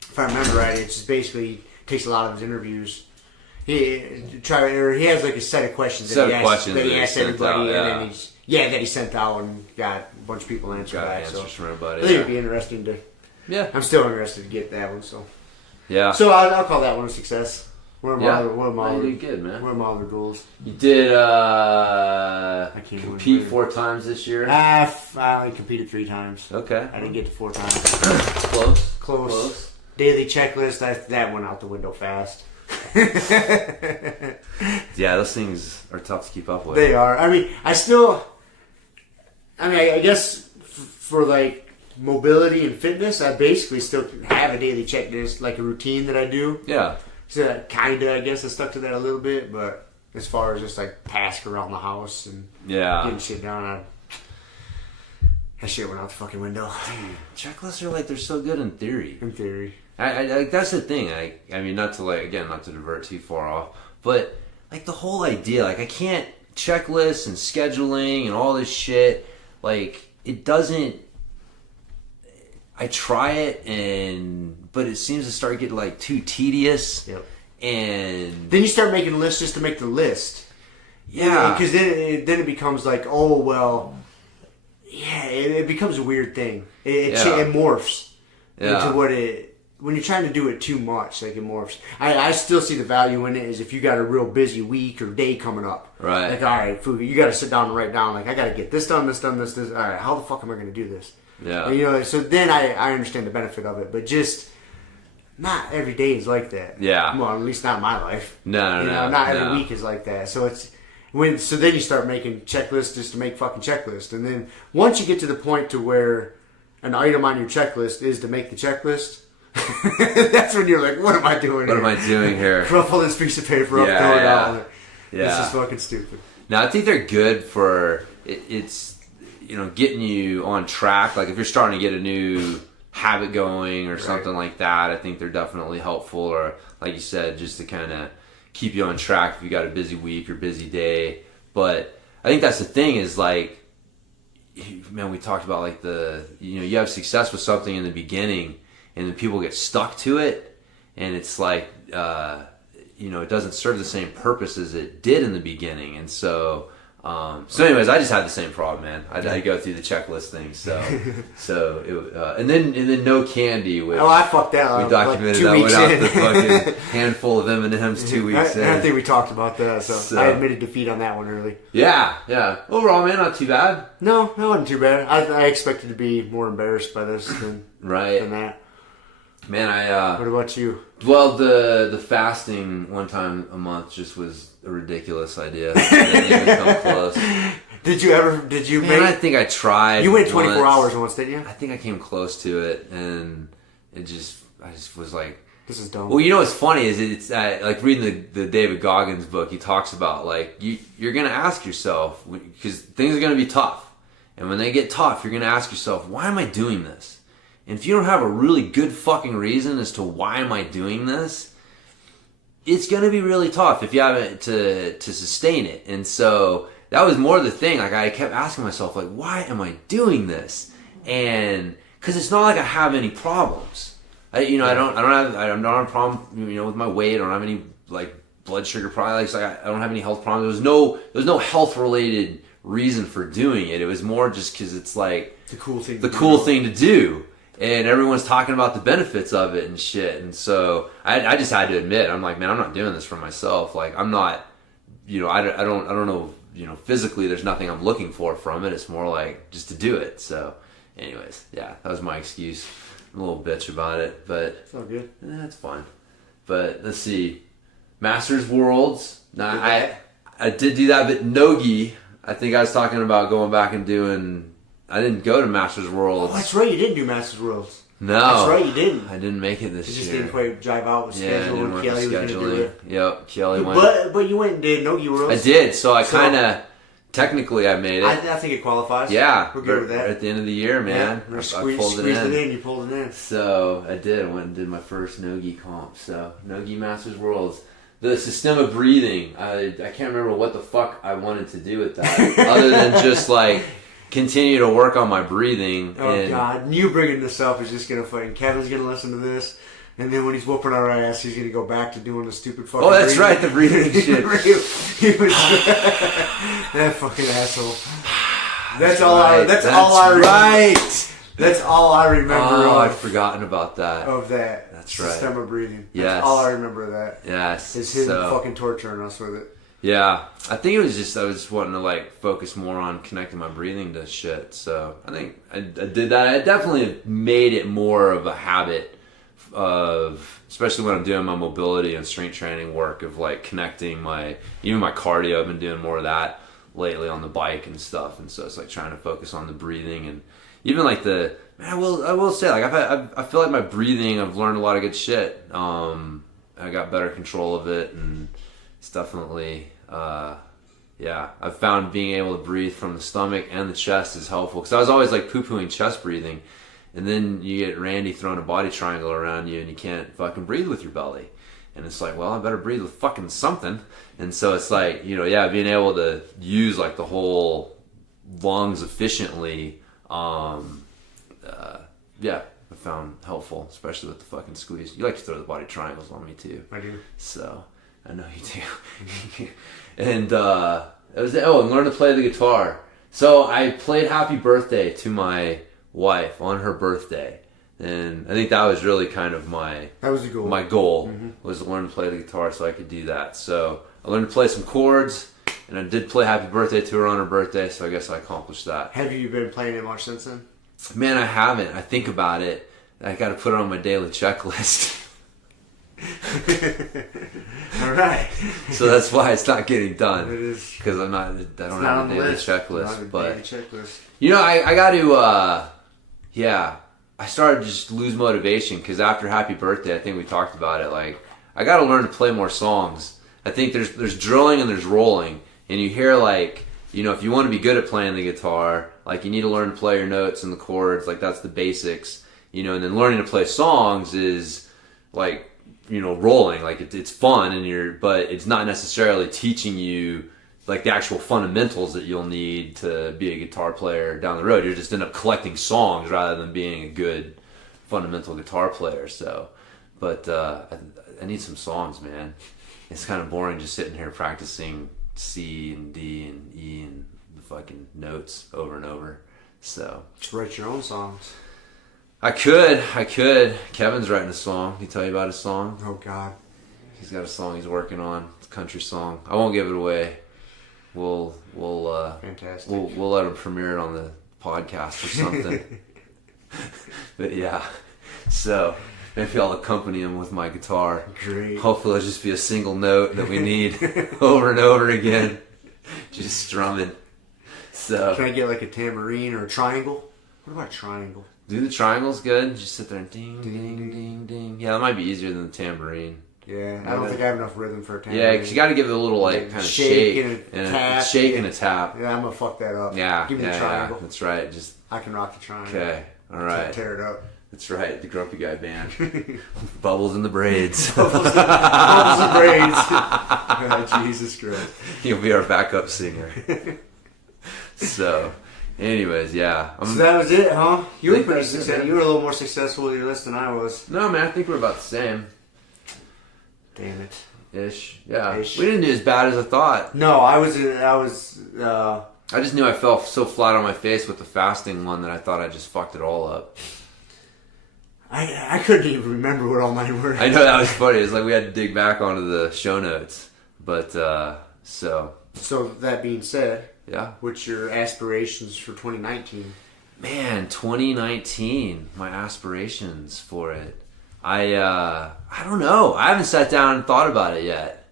if I remember right, it's just basically takes a lot of his interviews. He has like a set of questions that he asks everybody, and then that he sent out and got a bunch of people answer back. Answers from everybody. I think it'd be interesting to. Yeah, I'm still interested to get that one. So yeah, so I'll call that one a success. What are my other goals? You did compete 4 times this year? I only competed 3 times. Okay. I didn't get to 4 times. Close. Daily checklist, that went out the window fast. Yeah, those things are tough to keep up with. They are. I guess for like mobility and fitness, I basically still have a daily checklist, like a routine that I do. Yeah. So kinda, I guess I stuck to that a little bit, but as far as just like task around the house and getting shit done, that shit went out the fucking window. Dude, checklists are like, they're so good in theory. In theory. I that's the thing. I mean, not to divert too far off, but like the whole idea, like I can't checklists and scheduling and all this shit, like it doesn't. I try it, but it seems to start getting like too tedious. Yep. And then you start making lists just to make the list. Yeah. Because then it becomes like, oh well, yeah, it becomes a weird thing. It morphs into what it. When you're trying to do it too much, like it morphs. I still see the value in it is if you got a real busy week or day coming up. Right. Like, all right, you got to sit down and write down, like, I got to get this done, this. All right, how the fuck am I going to do this? Yeah. You know, so then I understand the benefit of it, but just not every day is like that. Yeah. Well, at least not in my life. No. Not every week is like that. So then you start making checklists just to make fucking checklists. And then once you get to the point to where an item on your checklist is to make the checklist, that's when you're like, what am I doing here? What am I doing here? Crumple this piece of paper up, throw it out. Yeah. This is fucking stupid. Now, I think they're good for, it's, you know, getting you on track. Like if you're starting to get a new habit going or something like that, I think they're definitely helpful. Or like you said, just to kind of keep you on track if you got a busy week or busy day. But I think that's the thing is like, man, we talked about like you have success with something in the beginning and then people get stuck to it and it's like, it doesn't serve the same purpose as it did in the beginning. And so, So anyways, I just had the same problem, man. I go through the checklist thing, so and then no candy. Which I fucked that. We documented like 2 weeks that in. without the fucking handful of M&Ms 2 weeks in. I think we talked about that, so I admitted defeat on that one early. Yeah. Overall, man, not too bad. No, that wasn't too bad. I expected to be more embarrassed by this than that. Man, What about you? Well, the fasting one time a month just was a ridiculous idea. I didn't even come close. I think I tried. You went 24 once. hours once, didn't you? I think I came close to it, and I just was like, this is dumb. Well, you know what's funny is it's like reading the David Goggins book. He talks about like you're gonna ask yourself, because things are gonna be tough, and when they get tough, you're gonna ask yourself, why am I doing this? And if you don't have a really good fucking reason as to why am I doing this, it's going to be really tough if you haven't to sustain it. And so that was more the thing. Like I kept asking myself, like, why am I doing this? And because it's not like I have any problems. I don't have a problem, with my weight. I don't have any like blood sugar problems. Like I don't have any health problems. There was no health related reason for doing it. It was more just because it's like the cool thing to do. And everyone's talking about the benefits of it and shit. And so I just had to admit, I'm like, man, I'm not doing this for myself. Like I'm not, I don't know, physically there's nothing I'm looking for from it. It's more like just to do it. So anyways, yeah, that was my excuse. I'm a little bitch about it, but it's all good. It's fun. But let's see, Masters Worlds. Now I did do that, but Nogi, I think I was talking about going back and doing. I didn't go to Masters Worlds. Oh, that's right. You didn't do Masters Worlds. No. That's right. You didn't. I didn't make it this year. You just didn't quite jive out with schedule when Kelly was going to do it. Yep. Kelly went. But you went and did Nogi Worlds. I did. So I kind of, technically I made it. I think it qualifies. Yeah. We're good with that. At the end of the year, man. Yeah, I pulled it in. You pulled it in. So I did. I went and did my first Nogi comp. So Nogi Masters Worlds. The system of breathing. I can't remember what the fuck I wanted to do with that. Other than just like... continue to work on my breathing. Oh, God. You bringing this up is just going to fucking... Kevin's going to listen to this, and then when he's whooping our ass, he's going to go back to doing the stupid fucking that's breathing. right, the breathing shit. He was... that fucking asshole. That's all I remember. Oh, I'd forgotten about that. Of that. That's right. System of breathing. Yes. That's all I remember of that. Yes. Is him fucking torturing us with it. Yeah, I think it was just I was wanting to like focus more on connecting my breathing to shit. So I think I did that. I definitely made it more of a habit of, especially when I'm doing my mobility and strength training work, of like connecting even my cardio. I've been doing more of that lately on the bike and stuff. And so it's like trying to focus on the breathing and even like I will say like I feel like my breathing. I've learned a lot of good shit. I got better control of it and. It's definitely, I've found being able to breathe from the stomach and the chest is helpful. Because I was always like poo-pooing chest breathing. And then you get Randy throwing a body triangle around you and you can't fucking breathe with your belly. And it's like, well, I better breathe with fucking something. And so it's like, being able to use like the whole lungs efficiently, I found helpful, especially with the fucking squeeze. You like to throw the body triangles on me too. I do. So... I know you do. And it was and learn to play the guitar. So I played Happy Birthday to my wife on her birthday. And I think that was really kind of my goal. My goal was to learn to play the guitar so I could do that. So I learned to play some chords and I did play Happy Birthday to her on her birthday, so I guess I accomplished that. Have you been playing it much since then? Man, I haven't. I think about it. I got to put it on my daily checklist. All right. So that's why it's not getting done. It is because I don't have a daily checklist. But I got to. I started to just lose motivation because after Happy Birthday, I think we talked about it. Like I got to learn to play more songs. I think there's drilling and there's rolling, and you hear like if you want to be good at playing the guitar, like you need to learn to play your notes and the chords. Like that's the basics. And then learning to play songs is like. Rolling, like it's fun but it's not necessarily teaching you like the actual fundamentals that you'll need to be a guitar player down the road. You're just end up collecting songs rather than being a good fundamental guitar player. So, but I need some songs, man. It's kind of boring just sitting here practicing C and D and E and the fucking notes over and over. So just write your own songs. I could. Kevin's writing a song. Can he tell you about his song? Oh God. He's got a song he's working on. It's a country song. I won't give it away. We'll fantastic. We'll let him premiere it on the podcast or something. But yeah. So maybe I'll accompany him with my guitar. Great. Hopefully it'll just be a single note that we need over and over again. Just strumming. So can I get like a tambourine or a triangle? What about a triangle? Do the triangle's good. Just sit there and ding, ding, ding, ding. Yeah, that might be easier than the tambourine. Yeah, I don't think I have enough rhythm for a tambourine. Yeah, because you got to give it a little like kind of shake and a tap. Yeah, I'm gonna fuck that up. Yeah, give me the triangle. Yeah, that's right. Just I can rock the triangle. Okay, all right. Tear it up. That's right. The Grumpy Guy band. Bubbles in the braids. Bubbles and braids. Oh, Jesus Christ. He'll be our backup singer. So, anyways, yeah. So that was it, huh? You were pretty successful. You were a little more successful with your list than I was. No, man. I think we're about the same. Damn it. Ish. Yeah. Ish. We didn't do as bad as I thought. No, I just knew I fell so flat on my face with the fasting one that I thought I just fucked it all up. I couldn't even remember what all mine were. I know, that was funny. It's like we had to dig back onto the show notes. But, So that being said, yeah. What's your aspirations for 2019? Man, 2019, my aspirations for it. I don't know. I haven't sat down and thought about it yet.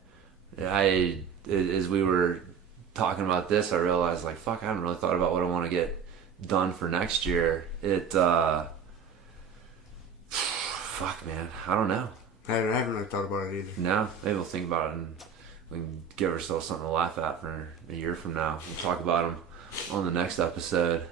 As we were talking about this, I realized like, fuck, I haven't really thought about what I want to get done for next year. Fuck, man, I don't know. I haven't really thought about it either. No, maybe we'll think about it and we can give ourselves something to laugh at for a year from now. We'll talk about them on the next episode.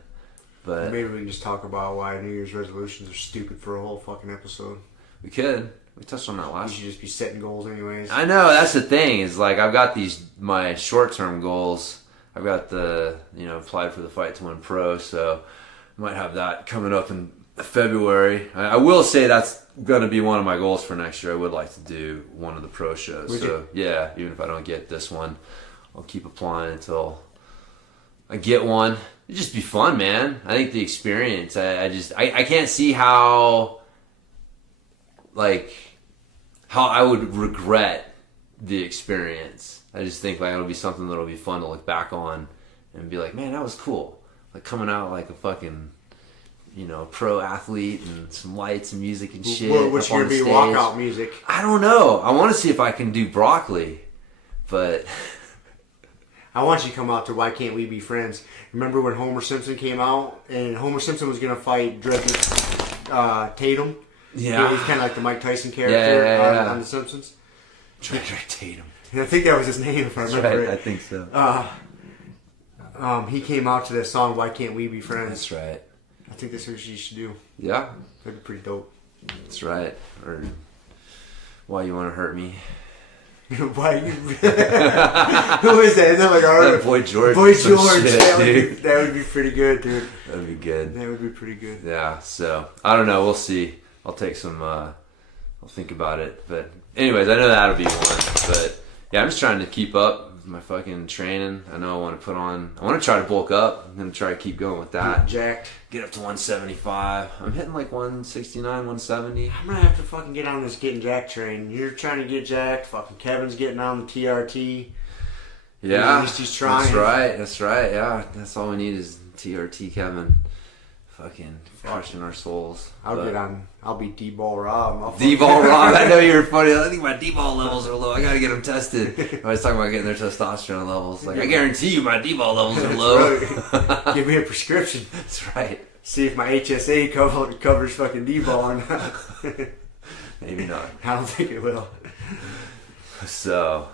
But maybe we can just talk about why New Year's resolutions are stupid for a whole fucking episode. We could. We touched on that last. You should just be setting goals anyways. I know, that's the thing. Is like I've got my short-term goals. I've got applied for the Fight to Win Pro, so I might have that coming up in February. I will say that's going to be one of my goals for next year. I would like to do one of the pro shows. Yeah, even if I don't get this one, I'll keep applying until I get one. It'd just be fun, man. I think the experience. I can't see how I would regret the experience. I just think like it'll be something that'll be fun to look back on and be like, man, that was cool. Like coming out like a fucking pro athlete and some lights and music and shit. What's going to be walkout music? I don't know. I want to see if I can do broccoli, but I want you to come out to Why Can't We Be Friends? Remember when Homer Simpson came out and Homer Simpson was going to fight Dredrick Tatum? Yeah. He's kind of like the Mike Tyson character on The Simpsons. Dredrick Tatum. And I think that was his name, if I remember right. it. I think so. He came out to that song, Why Can't We Be Friends? That's right. I think that's what you should do. Yeah. That'd be pretty dope. That's right. Or Why You Want to Hurt Me. Why you... Who is that? Is that like our... That Boy George. Boy George. Shit, that would be pretty good, dude. That'd be good. That would be pretty good. Yeah, so, I don't know. We'll see. I'll take some... I'll think about it. But anyways, I know that'll be one. But yeah, I'm just trying to keep up with my fucking training. I know I want to try to bulk up. I'm going to try to keep going with that. Jacked. Get up to 175. I'm hitting like 169, 170. I'm going to have to fucking get on this getting jacked train. You're trying to get jacked. Fucking Kevin's getting on the TRT. Yeah. At least he's trying. That's right. Yeah. That's all we need is TRT Kevin. Fucking crushing our souls. I'll be D-ball Rob. D-ball Rob. I know you're funny. I think my D-ball levels are low. I gotta get them tested. I was talking about getting their testosterone levels. Like, I guarantee you my D-ball levels are low. Right. Give me a prescription. That's right. See if my HSA covers fucking D-ball or not. Maybe not. I don't think it will. So,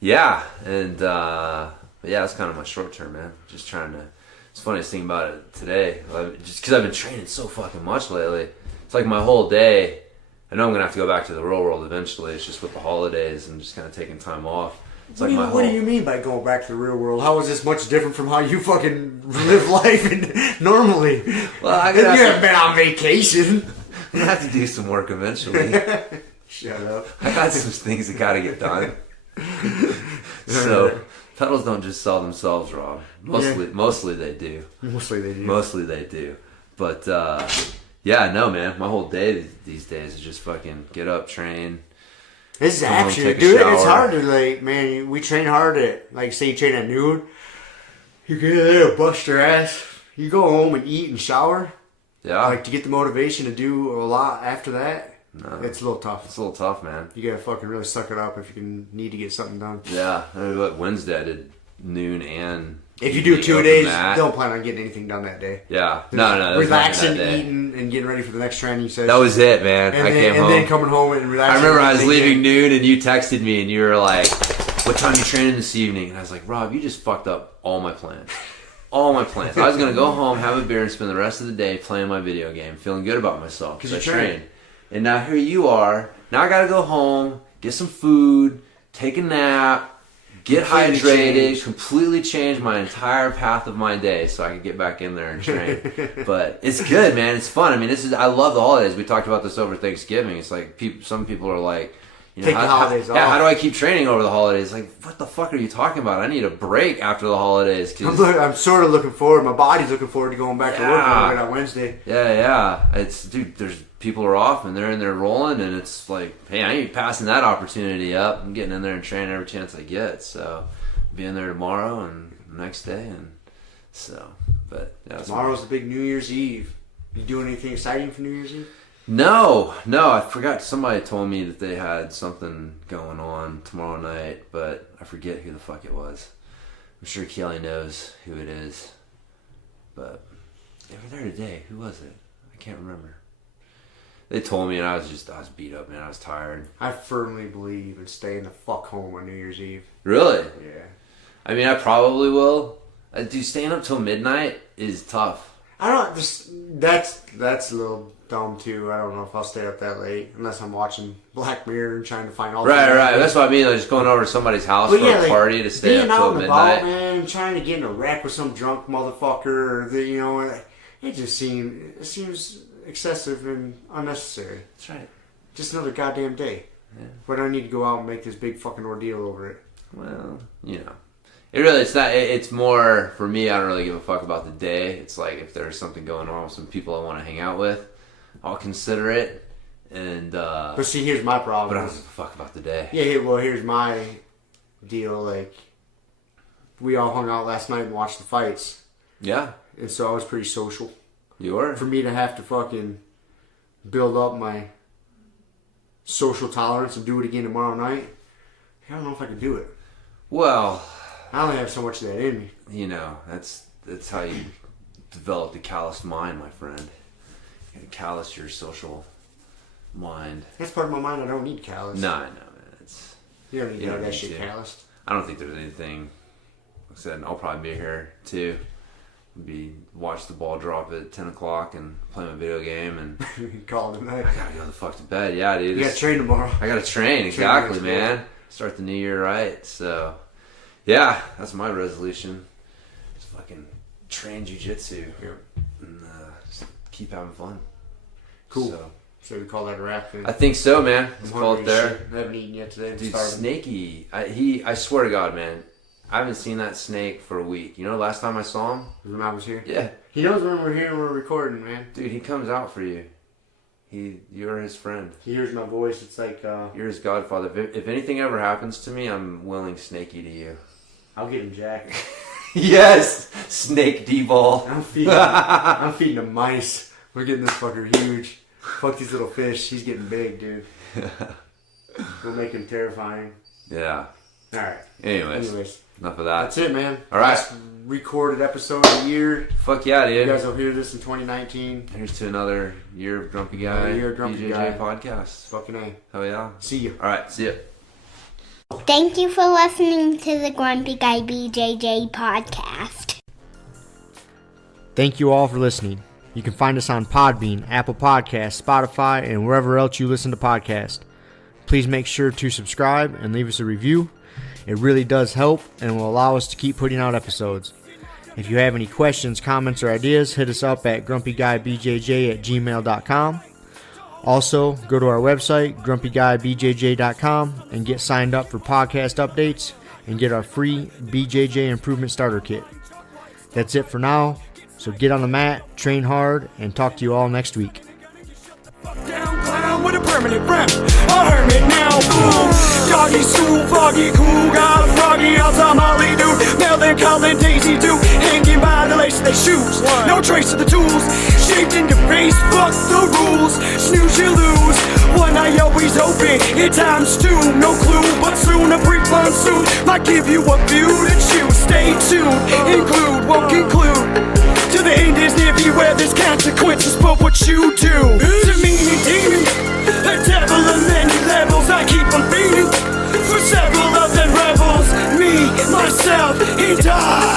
yeah. And, yeah, that's kind of my short term, man. Just trying to... It's the funniest thing about it today, just because I've been training so fucking much lately. It's like my whole day. I know I'm going to have to go back to the real world eventually. It's just with the holidays and just kind of taking time off. It's what do you mean by going back to the real world? How is this much different from how you fucking live life normally? Well, you haven't been on vacation. I'm going to have to do some work eventually. Shut up. I got some things that got to get done. So, Pedals don't just sell themselves, Rob. Mostly they do. Mostly they do. But no, man. My whole day these days is just fucking get up, train. It's actually, dude. It's hard to man. We train hard at say you train at noon. You get there, bust your ass. You go home and eat and shower. Yeah. To get the motivation to do a lot after that. No. It's a little tough. It's a little tough, man. You gotta fucking really suck it up if you need to get something done. Yeah. Wednesday I did noon and... If you do 2 days, don't plan on getting anything done that day. Yeah. No. Relaxing, eating, and getting ready for the next training session. That was it, man. I came home. And then coming home and relaxing. I remember I was leaving noon and you texted me and you were like, what time are you training this evening? And I was like, Rob, you just fucked up all my plans. All my plans. I was going to go home, have a beer, and spend the rest of the day playing my video game, feeling good about myself because I trained. And now here you are. Now I got to go home, get some food, take a nap, get hydrated, completely change my entire path of my day so I can get back in there and train. But it's good, man. It's fun. I mean, I love the holidays. We talked about this over Thanksgiving. It's like some people are like, take the holidays off. Yeah, how do I keep training over the holidays? Like, what the fuck are you talking about? I need a break after the holidays. I'm sort of looking forward. My body's looking forward to going back to work on Wednesday. Yeah. There's people are off and they're in there rolling, and it's like, hey, I ain't passing that opportunity up. I'm getting in there and training every chance I get. So, be in there tomorrow and the next day, and so. But yeah, tomorrow's the big New Year's Eve. You doing anything exciting for New Year's Eve? No, I forgot. Somebody told me that they had something going on tomorrow night, but I forget who the fuck it was. I'm sure Kelly knows who it is. But they were there today. Who was it? I can't remember. They told me and I was beat up, man. I was tired. I firmly believe in staying the fuck home on New Year's Eve. Really? Yeah. I mean, I probably will. Dude, staying up till midnight is tough. That's a little dumb too. I don't know if I'll stay up that late unless I'm watching Black Mirror and trying to find all. Right. That's what I mean. Like just going over to somebody's house for a party to stay up till midnight. Being out man, trying to get in a wreck with some drunk motherfucker. It just seems excessive and unnecessary. That's right. Just another goddamn day. Yeah. But I need to go out and make this big fucking ordeal over it. Well, it's not. It's more for me. I don't really give a fuck about the day. It's like if there's something going on with some people I want to hang out with, I'll consider it. And but see, here's my problem. But I don't give a fuck about the day. Yeah. Well, here's my deal. Like, we all hung out last night and watched the fights. Yeah. And so I was pretty social. You were. For me to have to fucking build up my social tolerance and do it again tomorrow night, I don't know if I can do it. Well, I only have so much of that in me. That's how you develop the calloused mind, my friend. You gotta callous your social mind. That's part of my mind I don't need callous. No, man. You don't need to have that shit calloused. I don't think there's anything. Like I said, I'll probably be here too. Watch the ball drop at 10 o'clock and play my video game and call it a night. I gotta go the fuck to bed. Yeah, dude. You gotta train tomorrow. I gotta train, exactly, man. Start the new year right. So, yeah, that's my resolution. Just fucking train jiu-jitsu and just keep having fun. Cool. So we call that a wrap? I think so, man. Let's call it there. I haven't eaten yet today. Dude, Snakey. I swear to God, man. I haven't seen that snake for a week. You know, last time I saw him? When I was here? Yeah. He knows when we're here and we're recording, man. Dude, he comes out for you. You're his friend. He hears my voice. It's like... You're his godfather. If anything ever happens to me, I'm willing Snakey to you. I'll get him Jack. Yes! Snake D-ball. I'm feeding him mice. We're getting this fucker huge. Fuck these little fish. He's getting big, dude. We'll make him terrifying. Yeah. Alright. Anyways. Enough of that. That's it, man. All right. Last recorded episode of the year. Fuck yeah, dude. You guys will hear this in 2019. Here's to another year of Grumpy Guy BJJ Podcast. Fucking A. Hell yeah. See you. All right. See ya. Thank you for listening to the Grumpy Guy BJJ Podcast. Thank you all for listening. You can find us on Podbean, Apple Podcasts, Spotify, and wherever else you listen to podcasts. Please make sure to subscribe and leave us a review. It really does help and will allow us to keep putting out episodes. If you have any questions, comments, or ideas, hit us up at grumpyguybjj@gmail.com. Also, go to our website, grumpyguybjj.com, and get signed up for podcast updates and get our free BJJ Improvement Starter Kit. That's it for now, so get on the mat, train hard, and talk to you all next week. Down clown with a permanent rep, a hermit now, boom. Doggy stool, foggy, cool, got a froggy outside Molly dude. Melancholy Daisy dude, hanging by the lace of their shoes. No trace of the tools, shaped in your face, fuck the rules. Snooze, you lose. One eye always open, in times two, no clue, but soon a brief monsoon might give you a view to choose. Stay tuned, include, won't conclude. To the end is near you where there's consequences for what you do. To me, a demon, a devil of many levels. I keep on feeding for several of them rebels. Me, myself, and I.